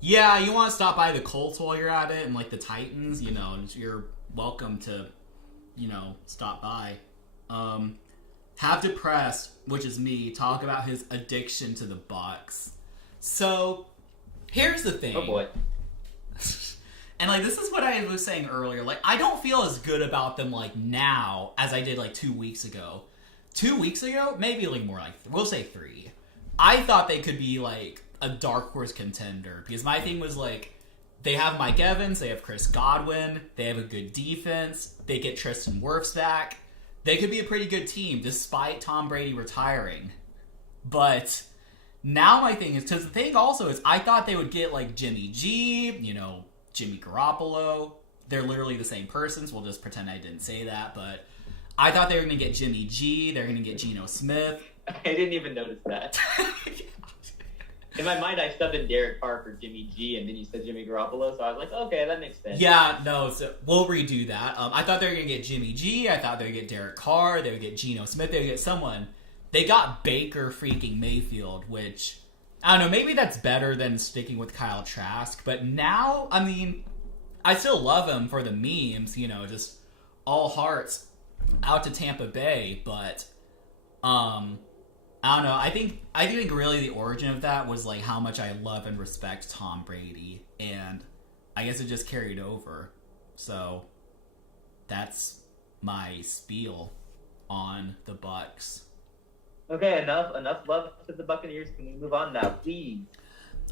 Yeah, you want to stop by the Colts while you're at it, and like the Titans, you know, you're welcome to, you know, stop by. Have Depressed, which is me, talk about his addiction to the Bucks. So, here's the thing. Oh boy. And like this is what I was saying earlier. Like I don't feel as good about them like now as I did like 2 weeks ago. 2 weeks ago, maybe like more like we'll say 3. I thought they could be like a dark horse contender because my thing was like they have Mike Evans, they have Chris Godwin, they have a good defense, they get Tristan Wirfs back. They could be a pretty good team despite Tom Brady retiring. But now my thing is, because the thing also is, I thought they would get like Jimmy G, you know, Jimmy Garoppolo. They're literally the same persons. We'll just pretend I didn't say that. But I thought they were going to get Jimmy G. They're going to get Geno Smith. I didn't even notice that. In my mind, I subbed in Derek Carr for Jimmy G, and then you said Jimmy Garoppolo, so I was like, okay, that makes sense. Yeah, no, so we'll redo that. I thought they were going to get Jimmy G. I thought they would get Derek Carr. They would get Geno Smith. They would get someone. They got Baker freaking Mayfield, which, I don't know, maybe that's better than sticking with Kyle Trask. But now, I mean, I still love him for the memes, you know, just all hearts out to Tampa Bay. But, I don't know. I think really the origin of that was like how much I love and respect Tom Brady, and I guess it just carried over. So that's my spiel on the Bucks. Okay, enough love to the Buccaneers. Can we move on now, please?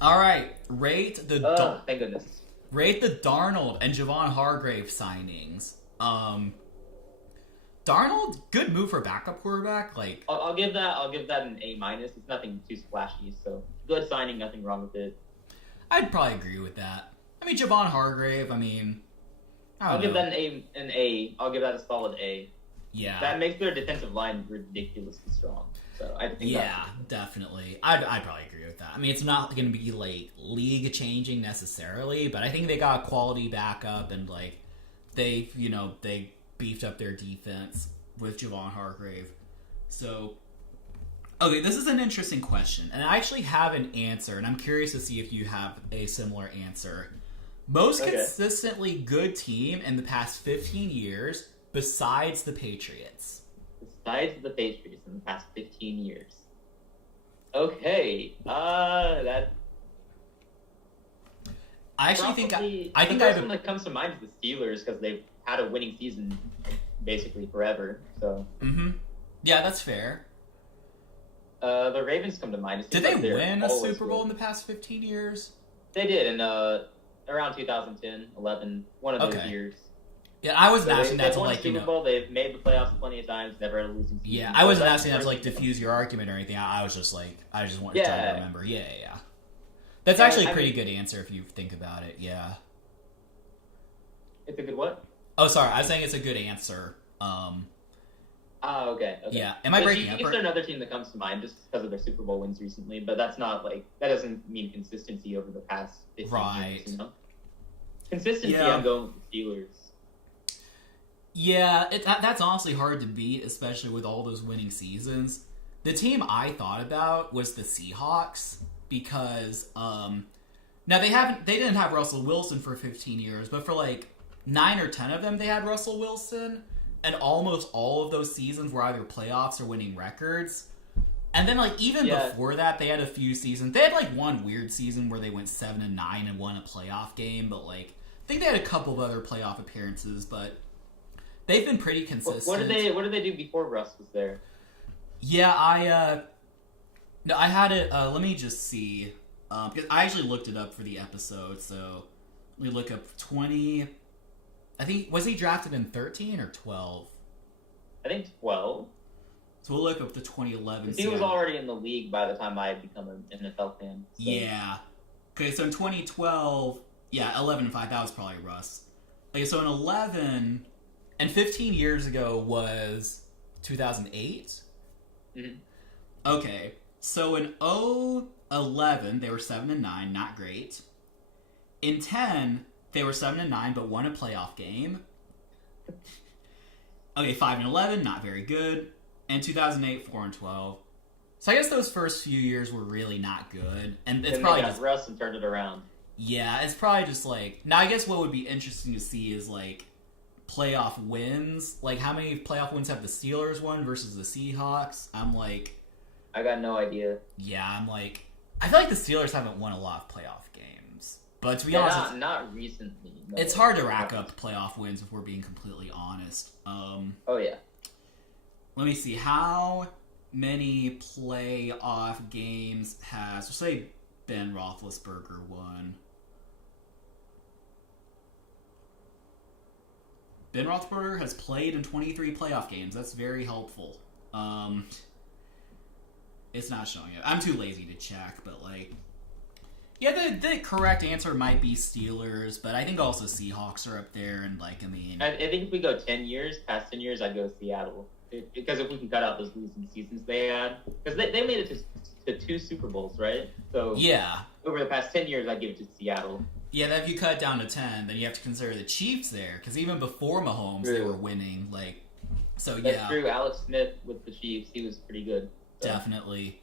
All right, rate the Thank goodness. rate the Darnold and Javon Hargrave signings. Darnold, good move for backup quarterback. Like I'll give that an A-. It's nothing too splashy, so good signing, nothing wrong with it. I'd probably agree with that. I mean, Javon Hargrave. I mean, I'll give that an A. I'll give that a solid A. Yeah, That makes their defensive line ridiculously strong. So I think yeah, definitely. I'd probably agree with that. I mean, it's not going to be like league changing necessarily, but I think they got a quality backup, and like they beefed up their defense with Javon Hargrave. So, okay, this is an interesting question, and I actually have an answer, and I'm curious to see if you have a similar answer. Most consistently good team in the past 15 years, besides the Patriots. Besides the Patriots in the past 15 years. Okay, that. I actually think the I first one that comes to mind is the Steelers because they've had a winning season basically forever. So. Mm-hmm. Yeah, that's fair. The Ravens come to mind. Did they win a Super Bowl in the past 15 years? They did in around 2010, 11, one of those years. Yeah, I wasn't asking that they've to won like Super Bowl. They've made the playoffs plenty of times. Never had a losing season. Yeah, I wasn't asking that to like diffuse your argument or anything. I was just like, I just want to try to remember. Yeah. That's actually a pretty good answer if you think about it. Yeah. It's a good what? Oh, sorry. I was saying it's a good answer. Okay. Yeah. Am I breaking up? Chiefs are another team that comes to mind just because of their Super Bowl wins recently, but that's not like that doesn't mean consistency over the past 15 years. You know? Consistency. Yeah. I'm going with the Steelers. Yeah, that's honestly hard to beat, especially with all those winning seasons. The team I thought about was the Seahawks because now they didn't have Russell Wilson for 15 years, but for like 9 or 10 of them they had Russell Wilson, and almost all of those seasons were either playoffs or winning records. And then like even before that they had a few seasons. They had like one weird season where they went 7-9 and won a playoff game, but like I think they had a couple of other playoff appearances, but they've been pretty consistent. What did they do before Russ was there? Yeah, I had it. Let me just see, because I actually looked it up for the episode. So let me look up 20. I think was he drafted in 13 or 12? I think 12. So we'll look up the 2011. He was already in the league by the time I had become an NFL fan. So. Yeah. Okay, so in 2012, 11-5. That was probably Russ. Okay, so in 11 and 15 years ago was 2008. Mm-hmm. Okay, so in 11 they were 7-9, not great. In 10 they were 7-9, but won a playoff game. Okay, 5-11, not very good. And 2008, 4-12. So I guess those first few years were really not good, and it's probably just Russ and turned it around. Yeah, it's probably just like now. I guess what would be interesting to see is like playoff wins. Like how many playoff wins have the Steelers won versus the Seahawks? I got no idea. Yeah, I feel like the Steelers haven't won a lot of playoff games. But to be honest, not recently. No. It's hard to rack up playoff wins if we're being completely honest. Oh yeah. Let me see how many playoff games has. Let's say Ben Roethlisberger won. Ben Roethlisberger has played in 23 playoff games. That's very helpful. It's not showing it. I'm too lazy to check, but like, yeah, the correct answer might be Steelers, but I think also Seahawks are up there, and like, I mean, I think if we go 10 years, past 10 years, I'd go Seattle. Because if we can cut out those losing seasons they had. Because they made it to 2 Super Bowls, right? So yeah. Over the past 10 years, I'd give it to Seattle. Yeah, then if you cut it down to 10, then you have to consider the Chiefs there. Because even before Mahomes, they were winning. Like, so yeah. That's true. Alex Smith with the Chiefs, he was pretty good. So. Definitely.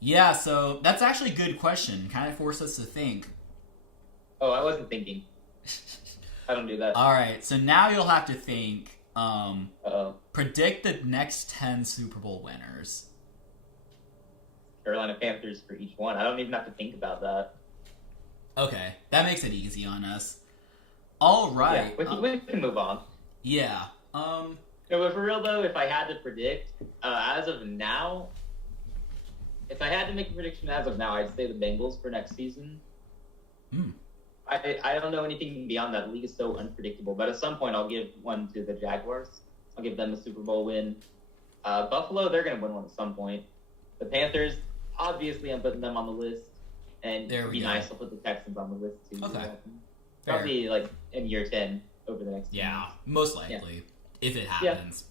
Yeah, so that's actually a good question. Kind of forced us to think. Oh, I wasn't thinking. I don't do that. All right, so now you'll have to think. Uh-oh. Predict the next 10 Super Bowl winners. Carolina Panthers for each one. I don't even have to think about that. Okay, that makes it easy on us. All right. Yeah, we can move on. Yeah. No, but for real though, if I had to predict, as of now, if I had to make a prediction as of now, I'd say the Bengals for next season. I don't know anything beyond that. The league is so unpredictable. But at some point, I'll give one to the Jaguars. I'll give them a Super Bowl win. Buffalo, they're going to win one at some point. The Panthers, obviously, I'm putting them on the list. And it'd be nice, I'll put the Texans on the list too. Okay. Probably like in year 10 over the next 10 years. Most likely, if it happens.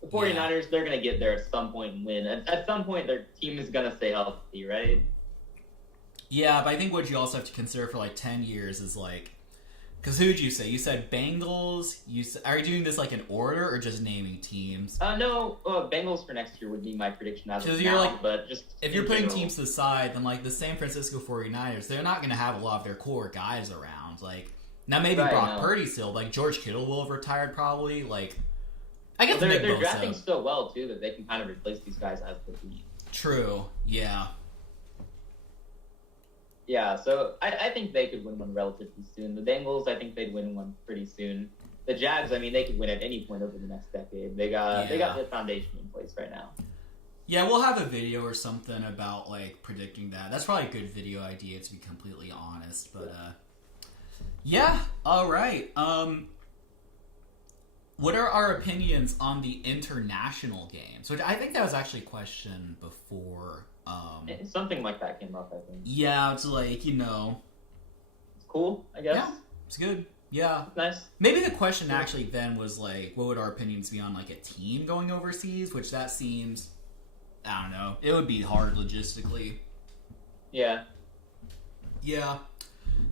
The 49ers, they're going to get there at some point and win. At some point, their team is going to stay healthy, right? Yeah, but I think what you also have to consider for like 10 years is like, because who did you say? You said Bengals. Are you doing this like in order or just naming teams? No, Bengals for next year would be my prediction as of now. Like, but just if you're putting teams aside, then like the San Francisco 49ers, they're not going to have a lot of their core guys around. Like now maybe Brock Purdy still, like George Kittle will have retired probably. Like I guess they're drafting so well too that they can kind of replace these guys as the lead. True. Yeah. Yeah, so I think they could win one relatively soon. The Bengals, I think they'd win one pretty soon. The Jags, I mean, they could win at any point over the next decade. They got the foundation in place right now. Yeah, we'll have a video or something about like predicting that. That's probably a good video idea to be completely honest. But yeah, all right. What are our opinions on the international games? Which I think that was actually a question before. Something like that came up, I think. Yeah, it's like, it's cool, I guess. Yeah, it's good. Yeah. It's nice. Maybe the question actually then was like, what would our opinions be on like a team going overseas? Which that seems, I don't know, it would be hard logistically. Yeah. Yeah.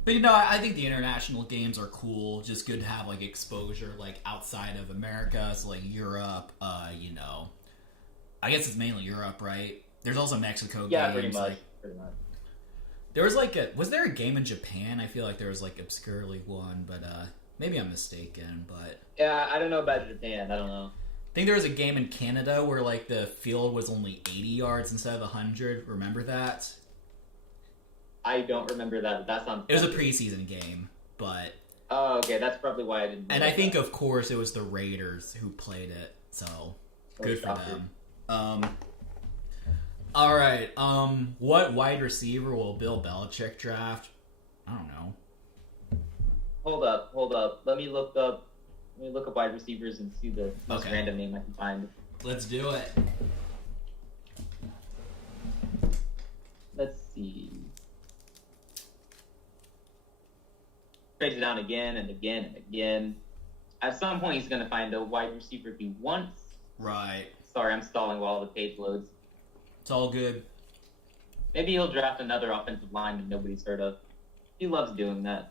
But I think the international games are cool. Just good to have like exposure like outside of America, so like Europe, I guess it's mainly Europe, right? There's also Mexico Yeah, games. pretty much. Like, Pretty much. there was was there a game in Japan? I feel like there was like obscurely one, but maybe I'm mistaken. But Yeah, I don't know about Japan. I don't know. I think there was a game in Canada where like the field was only 80 yards instead of 100. Remember that? I don't remember that. But that sounds. It was a preseason game, but Oh, okay. That's probably why I didn't. and know I think that. of course it was the Raiders who played it, so good for shocker. them. All right. What wide receiver will Bill Belichick draft? I don't know. Hold up. Let me look up wide receivers and see the most Okay. random name I can find. Let's do it. Let's see. Trades it down again and again and again. At some point, he's going to find a wide receiver he wants. Right. Sorry, I'm stalling while the page loads. It's all good. Maybe he'll draft another offensive lineman nobody's heard of. He loves doing that.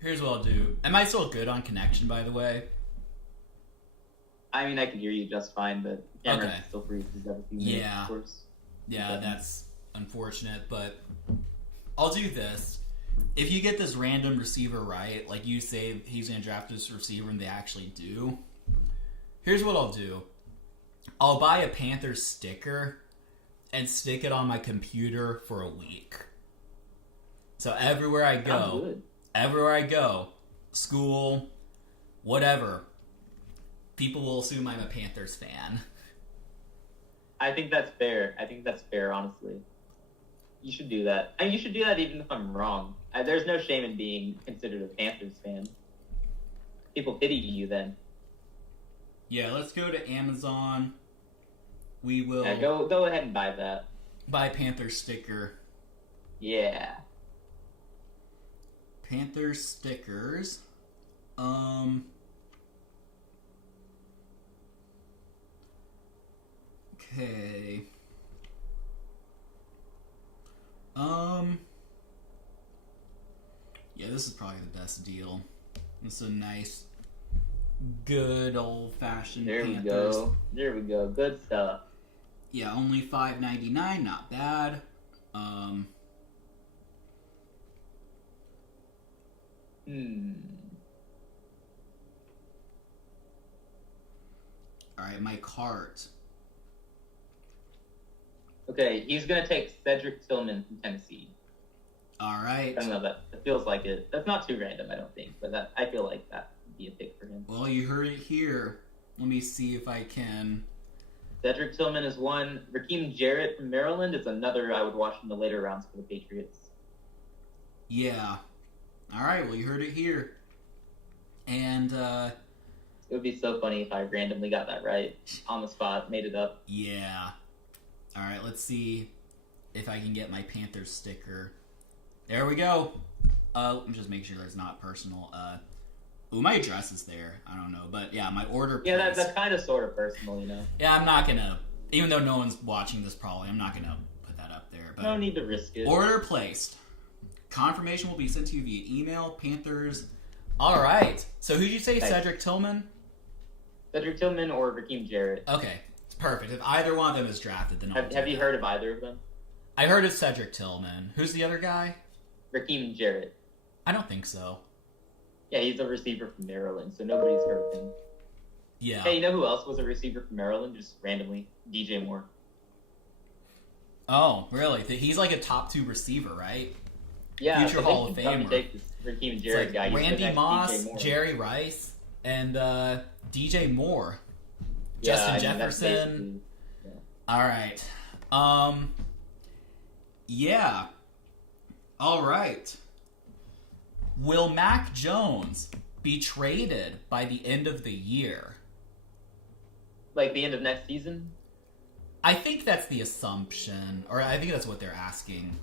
Here's what I'll do. Am I still good on connection, by the way? I mean, I can hear you just fine, but the camera Okay. still freezes every few minutes, Yeah. of course. Yeah, Okay. that's unfortunate, but I'll do this. If you get this random receiver right, like you say he's going to draft this receiver and they actually do, here's what I'll do. I'll buy a Panthers sticker and stick it on my computer for a week. So everywhere I Sounds go, good. school, whatever, people will assume I'm a Panthers fan. I think that's fair. Honestly. You should do that. And you should do that even if I'm wrong. There's no shame in being considered a Panthers fan. People pity you then. Yeah, let's go to Amazon. We will Yeah, go ahead and buy that. buy Panthers sticker. Yeah. Panthers stickers. Okay. Yeah, this is probably the best deal. It's a nice, good old-fashioned There we Panthers. go. There we go. Good stuff. Yeah, only $5.99, not bad. All right, my cart. Okay, he's gonna take Cedric Tillman from Tennessee. All right. I don't know, that feels like it. That's not too random, I don't think, but I feel like that would be a pick for him. Well, you heard it here. Let me see if I can. Cedric Tillman is one. Raheem Jarrett from Maryland is another I would watch in the later rounds for the Patriots. Yeah. All right. Well, you heard it here. And It would be so funny if I randomly got that right on the spot, made it up. yeah. All right. Let's see if I can get my Panthers sticker. There we go. Let me just make sure there's not personal. Ooh, my address is there. I don't know, but yeah, my order. Yeah, place. that's kind of sort of personal, you know. Yeah, I'm not gonna. Even though no one's watching this, probably I'm not gonna put that up there. But No need to risk it. order placed. Confirmation will be sent to you via email. Panthers. All right. So who'd you say? Nice. Cedric Tillman. Cedric Tillman or Raheem Jarrett. Okay, it's perfect. If either one of them is drafted, then I'll Have you heard of either of them? I heard of Cedric Tillman. Who's the other guy? Raheem Jarrett. I don't think so. Yeah, he's a receiver from Maryland, so nobody's heard of him. Yeah. Hey, you know who else was a receiver from Maryland? Just randomly, DJ Moore. Oh, really? He's like a top 2 receiver, right? Yeah, Future so they Hall of should probably Famer. take this Raheem It's Jarrett like guy. He's the Randy next Moss, DJ Moore. Jerry Rice, and DJ Moore. Yeah, Justin I mean, that's Jefferson. basically- All right. Yeah. All right. Will Mac Jones be traded by the end of the year? Like the end of next season? I think that's the assumption, or I think that's what they're asking.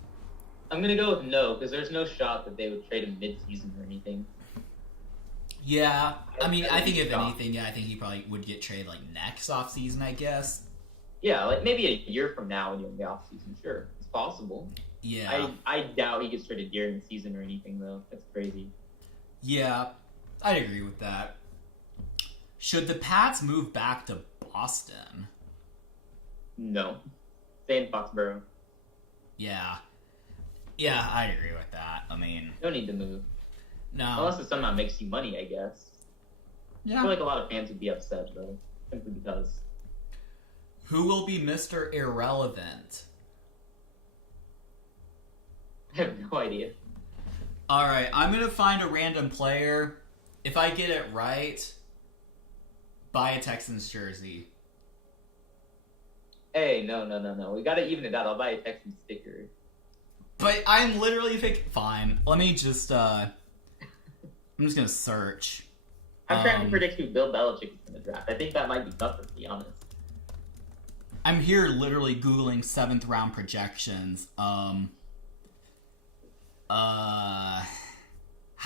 I'm gonna go with no, because there's no shot that they would trade him mid-season or anything. Yeah, I mean, I think if Stop. anything, yeah, I think he probably would get traded like next offseason, I guess. Yeah, like maybe a year from now when you're in the off season, sure, it's possible. Yeah, I doubt he gets traded during the season or anything though. That's crazy. yeah, I'd agree with that. Should the Pats move back to Austin. No. Stay in Foxborough. Yeah. Yeah, I agree with that. I mean, No need to move. no. Unless it somehow makes you money, I guess. I Yeah. feel like a lot of fans would be upset, though. Simply because. Who will be Mr. Irrelevant? I have no idea. Alright, I'm gonna find a random player. If I get it right, buy a Texans jersey. Hey, no. We gotta even it out. I'll buy a Texan sticker. But I'm literally thinking... Fine, let me just, I'm just gonna search. I'm trying to predict who Bill Belichick is going to draft. I think that might be tougher, to be honest. I'm here literally Googling 7th round projections. How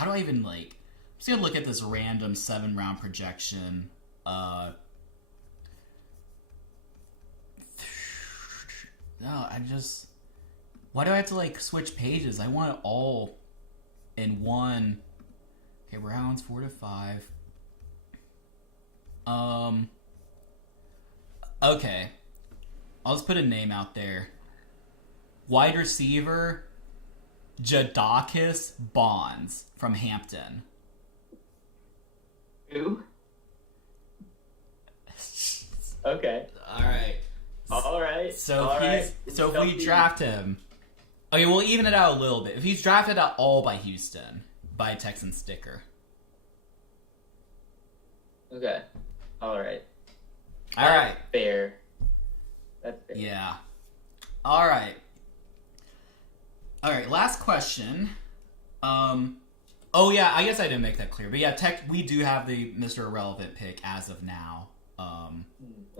do I even, like... I'm just gonna look at this random 7 round projection. No, I just... Why do I have to, like, switch pages? I want it all in one. Okay, rounds 4 to 5. Okay. I'll just put a name out there. Wide receiver, Jadakis Bonds from Hampton. Who? Okay. Alright. Alright. So All if right. if we draft him... Okay, we'll even it out a little bit. If he's drafted at all by Houston, buy a Texan sticker. Okay. Alright. Alright. Fair. That's fair. Yeah. Alright. Alright, last question. Oh yeah, I guess I didn't make that clear. But yeah, we do have the Mr. Irrelevant pick as of now. Okay.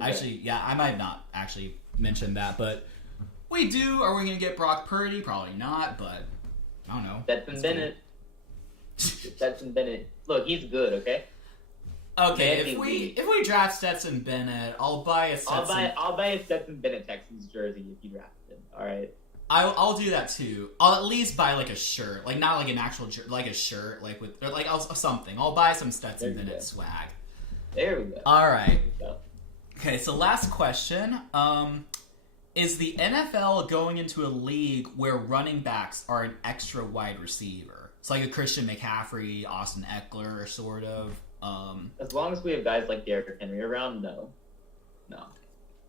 Actually, yeah, I might have not actually mentioned that, but we do. Are we going to get Brock Purdy? Probably not, but I don't know. Stetson Bennett. Stetson Bennett. Look, he's good, okay? Okay, Maybe if we draft Stetson Bennett, I'll buy a Stetson. I'll buy a Stetson Bennett Texans jersey if you draft him. Alright. I'll do that too. I'll at least buy like a shirt, like not like an actual like a shirt, like with or like something. I'll buy some Stetson There you Bennett go. swag. There we go. All right. So, Okay, so last question. Is the NFL going into a league where running backs are an extra wide receiver? It's like a Christian McCaffrey, Austin Eckler, sort of. as long as we have guys like Derrick Henry around, no. No.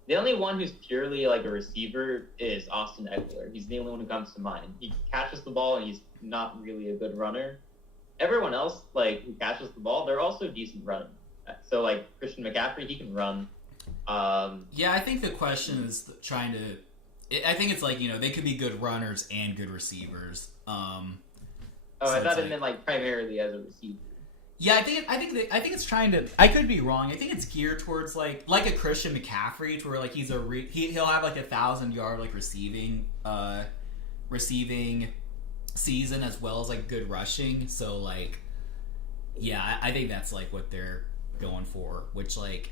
The only one who's purely like a receiver is Austin Eckler. He's the only one who comes to mind. He catches the ball and he's not really a good runner. Everyone else, like, who catches the ball, they're also decent running. So, like, Christian McCaffrey, he can run. Yeah, I think the question is trying to. I think it's like, you know, they could be good runners and good receivers. I so thought it's it meant, like, primarily as a receiver. Yeah, I think it's trying to. I could be wrong. I think it's geared towards like a Christian McCaffrey, to where like he's he'll have like 1,000-yard like receiving season as well as like good rushing. So like, yeah, I think that's like what they're going for. Which like,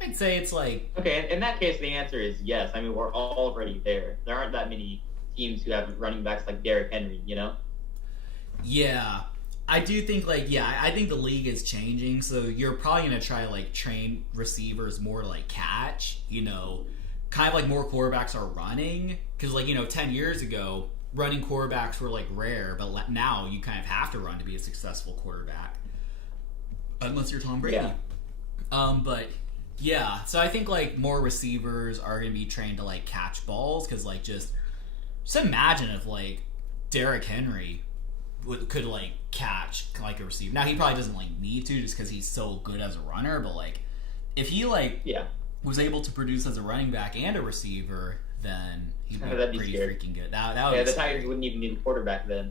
I'd say it's like Okay, in that case, the answer is yes. I mean, we're already there. There aren't that many teams who have running backs like Derrick Henry, you know? yeah. I do think, like, yeah, I think the league is changing, so you're probably going to try to, like, train receivers more to, like, catch, you know, kind of like more quarterbacks are running, because, like, you know, 10 years ago, running quarterbacks were, like, rare, but now you kind of have to run to be a successful quarterback, unless you're Tom Brady. Yeah. But, yeah, so I think, like, more receivers are going to be trained to, like, catch balls, because, like, just imagine if, like, Derrick Henry could like catch like a receiver. Now he probably doesn't like need to just because he's so good as a runner, but like if he like was able to produce as a running back and a receiver, then he'd be That'd be pretty scary. freaking good. That would Yeah, be the Tigers scary. wouldn't even need a quarterback then.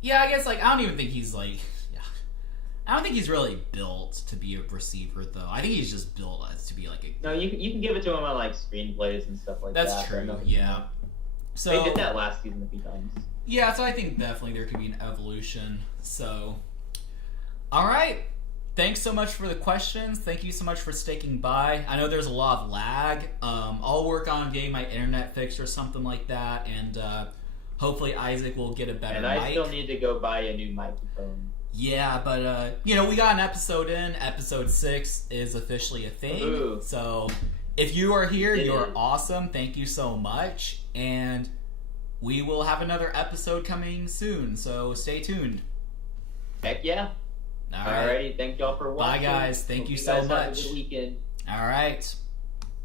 Yeah, I guess like I don't even think he's like I don't think he's really built to be a receiver though. I think he's just built as to be like a No, you can give it to him on like screenplays and stuff like that. That's true, but no. yeah. So They did that last season a few times. yeah, so I think definitely there could be an evolution. So, all right. Thanks so much for the questions. Thank you so much for sticking by. I know there's a lot of lag. I'll work on getting my internet fixed or something like that, and hopefully Isaac will get a better And mic. I still need to go buy a new microphone. Yeah, but you know, we got an episode in. Episode 6 is officially a thing. Ooh. So if you are here, It you're is. awesome. Thank you so much. And we will have another episode coming soon. So stay tuned. Heck yeah. All right. Alrighty, thank y'all for watching. Bye, guys. Thank Hope you guys so have a much. good weekend. All right.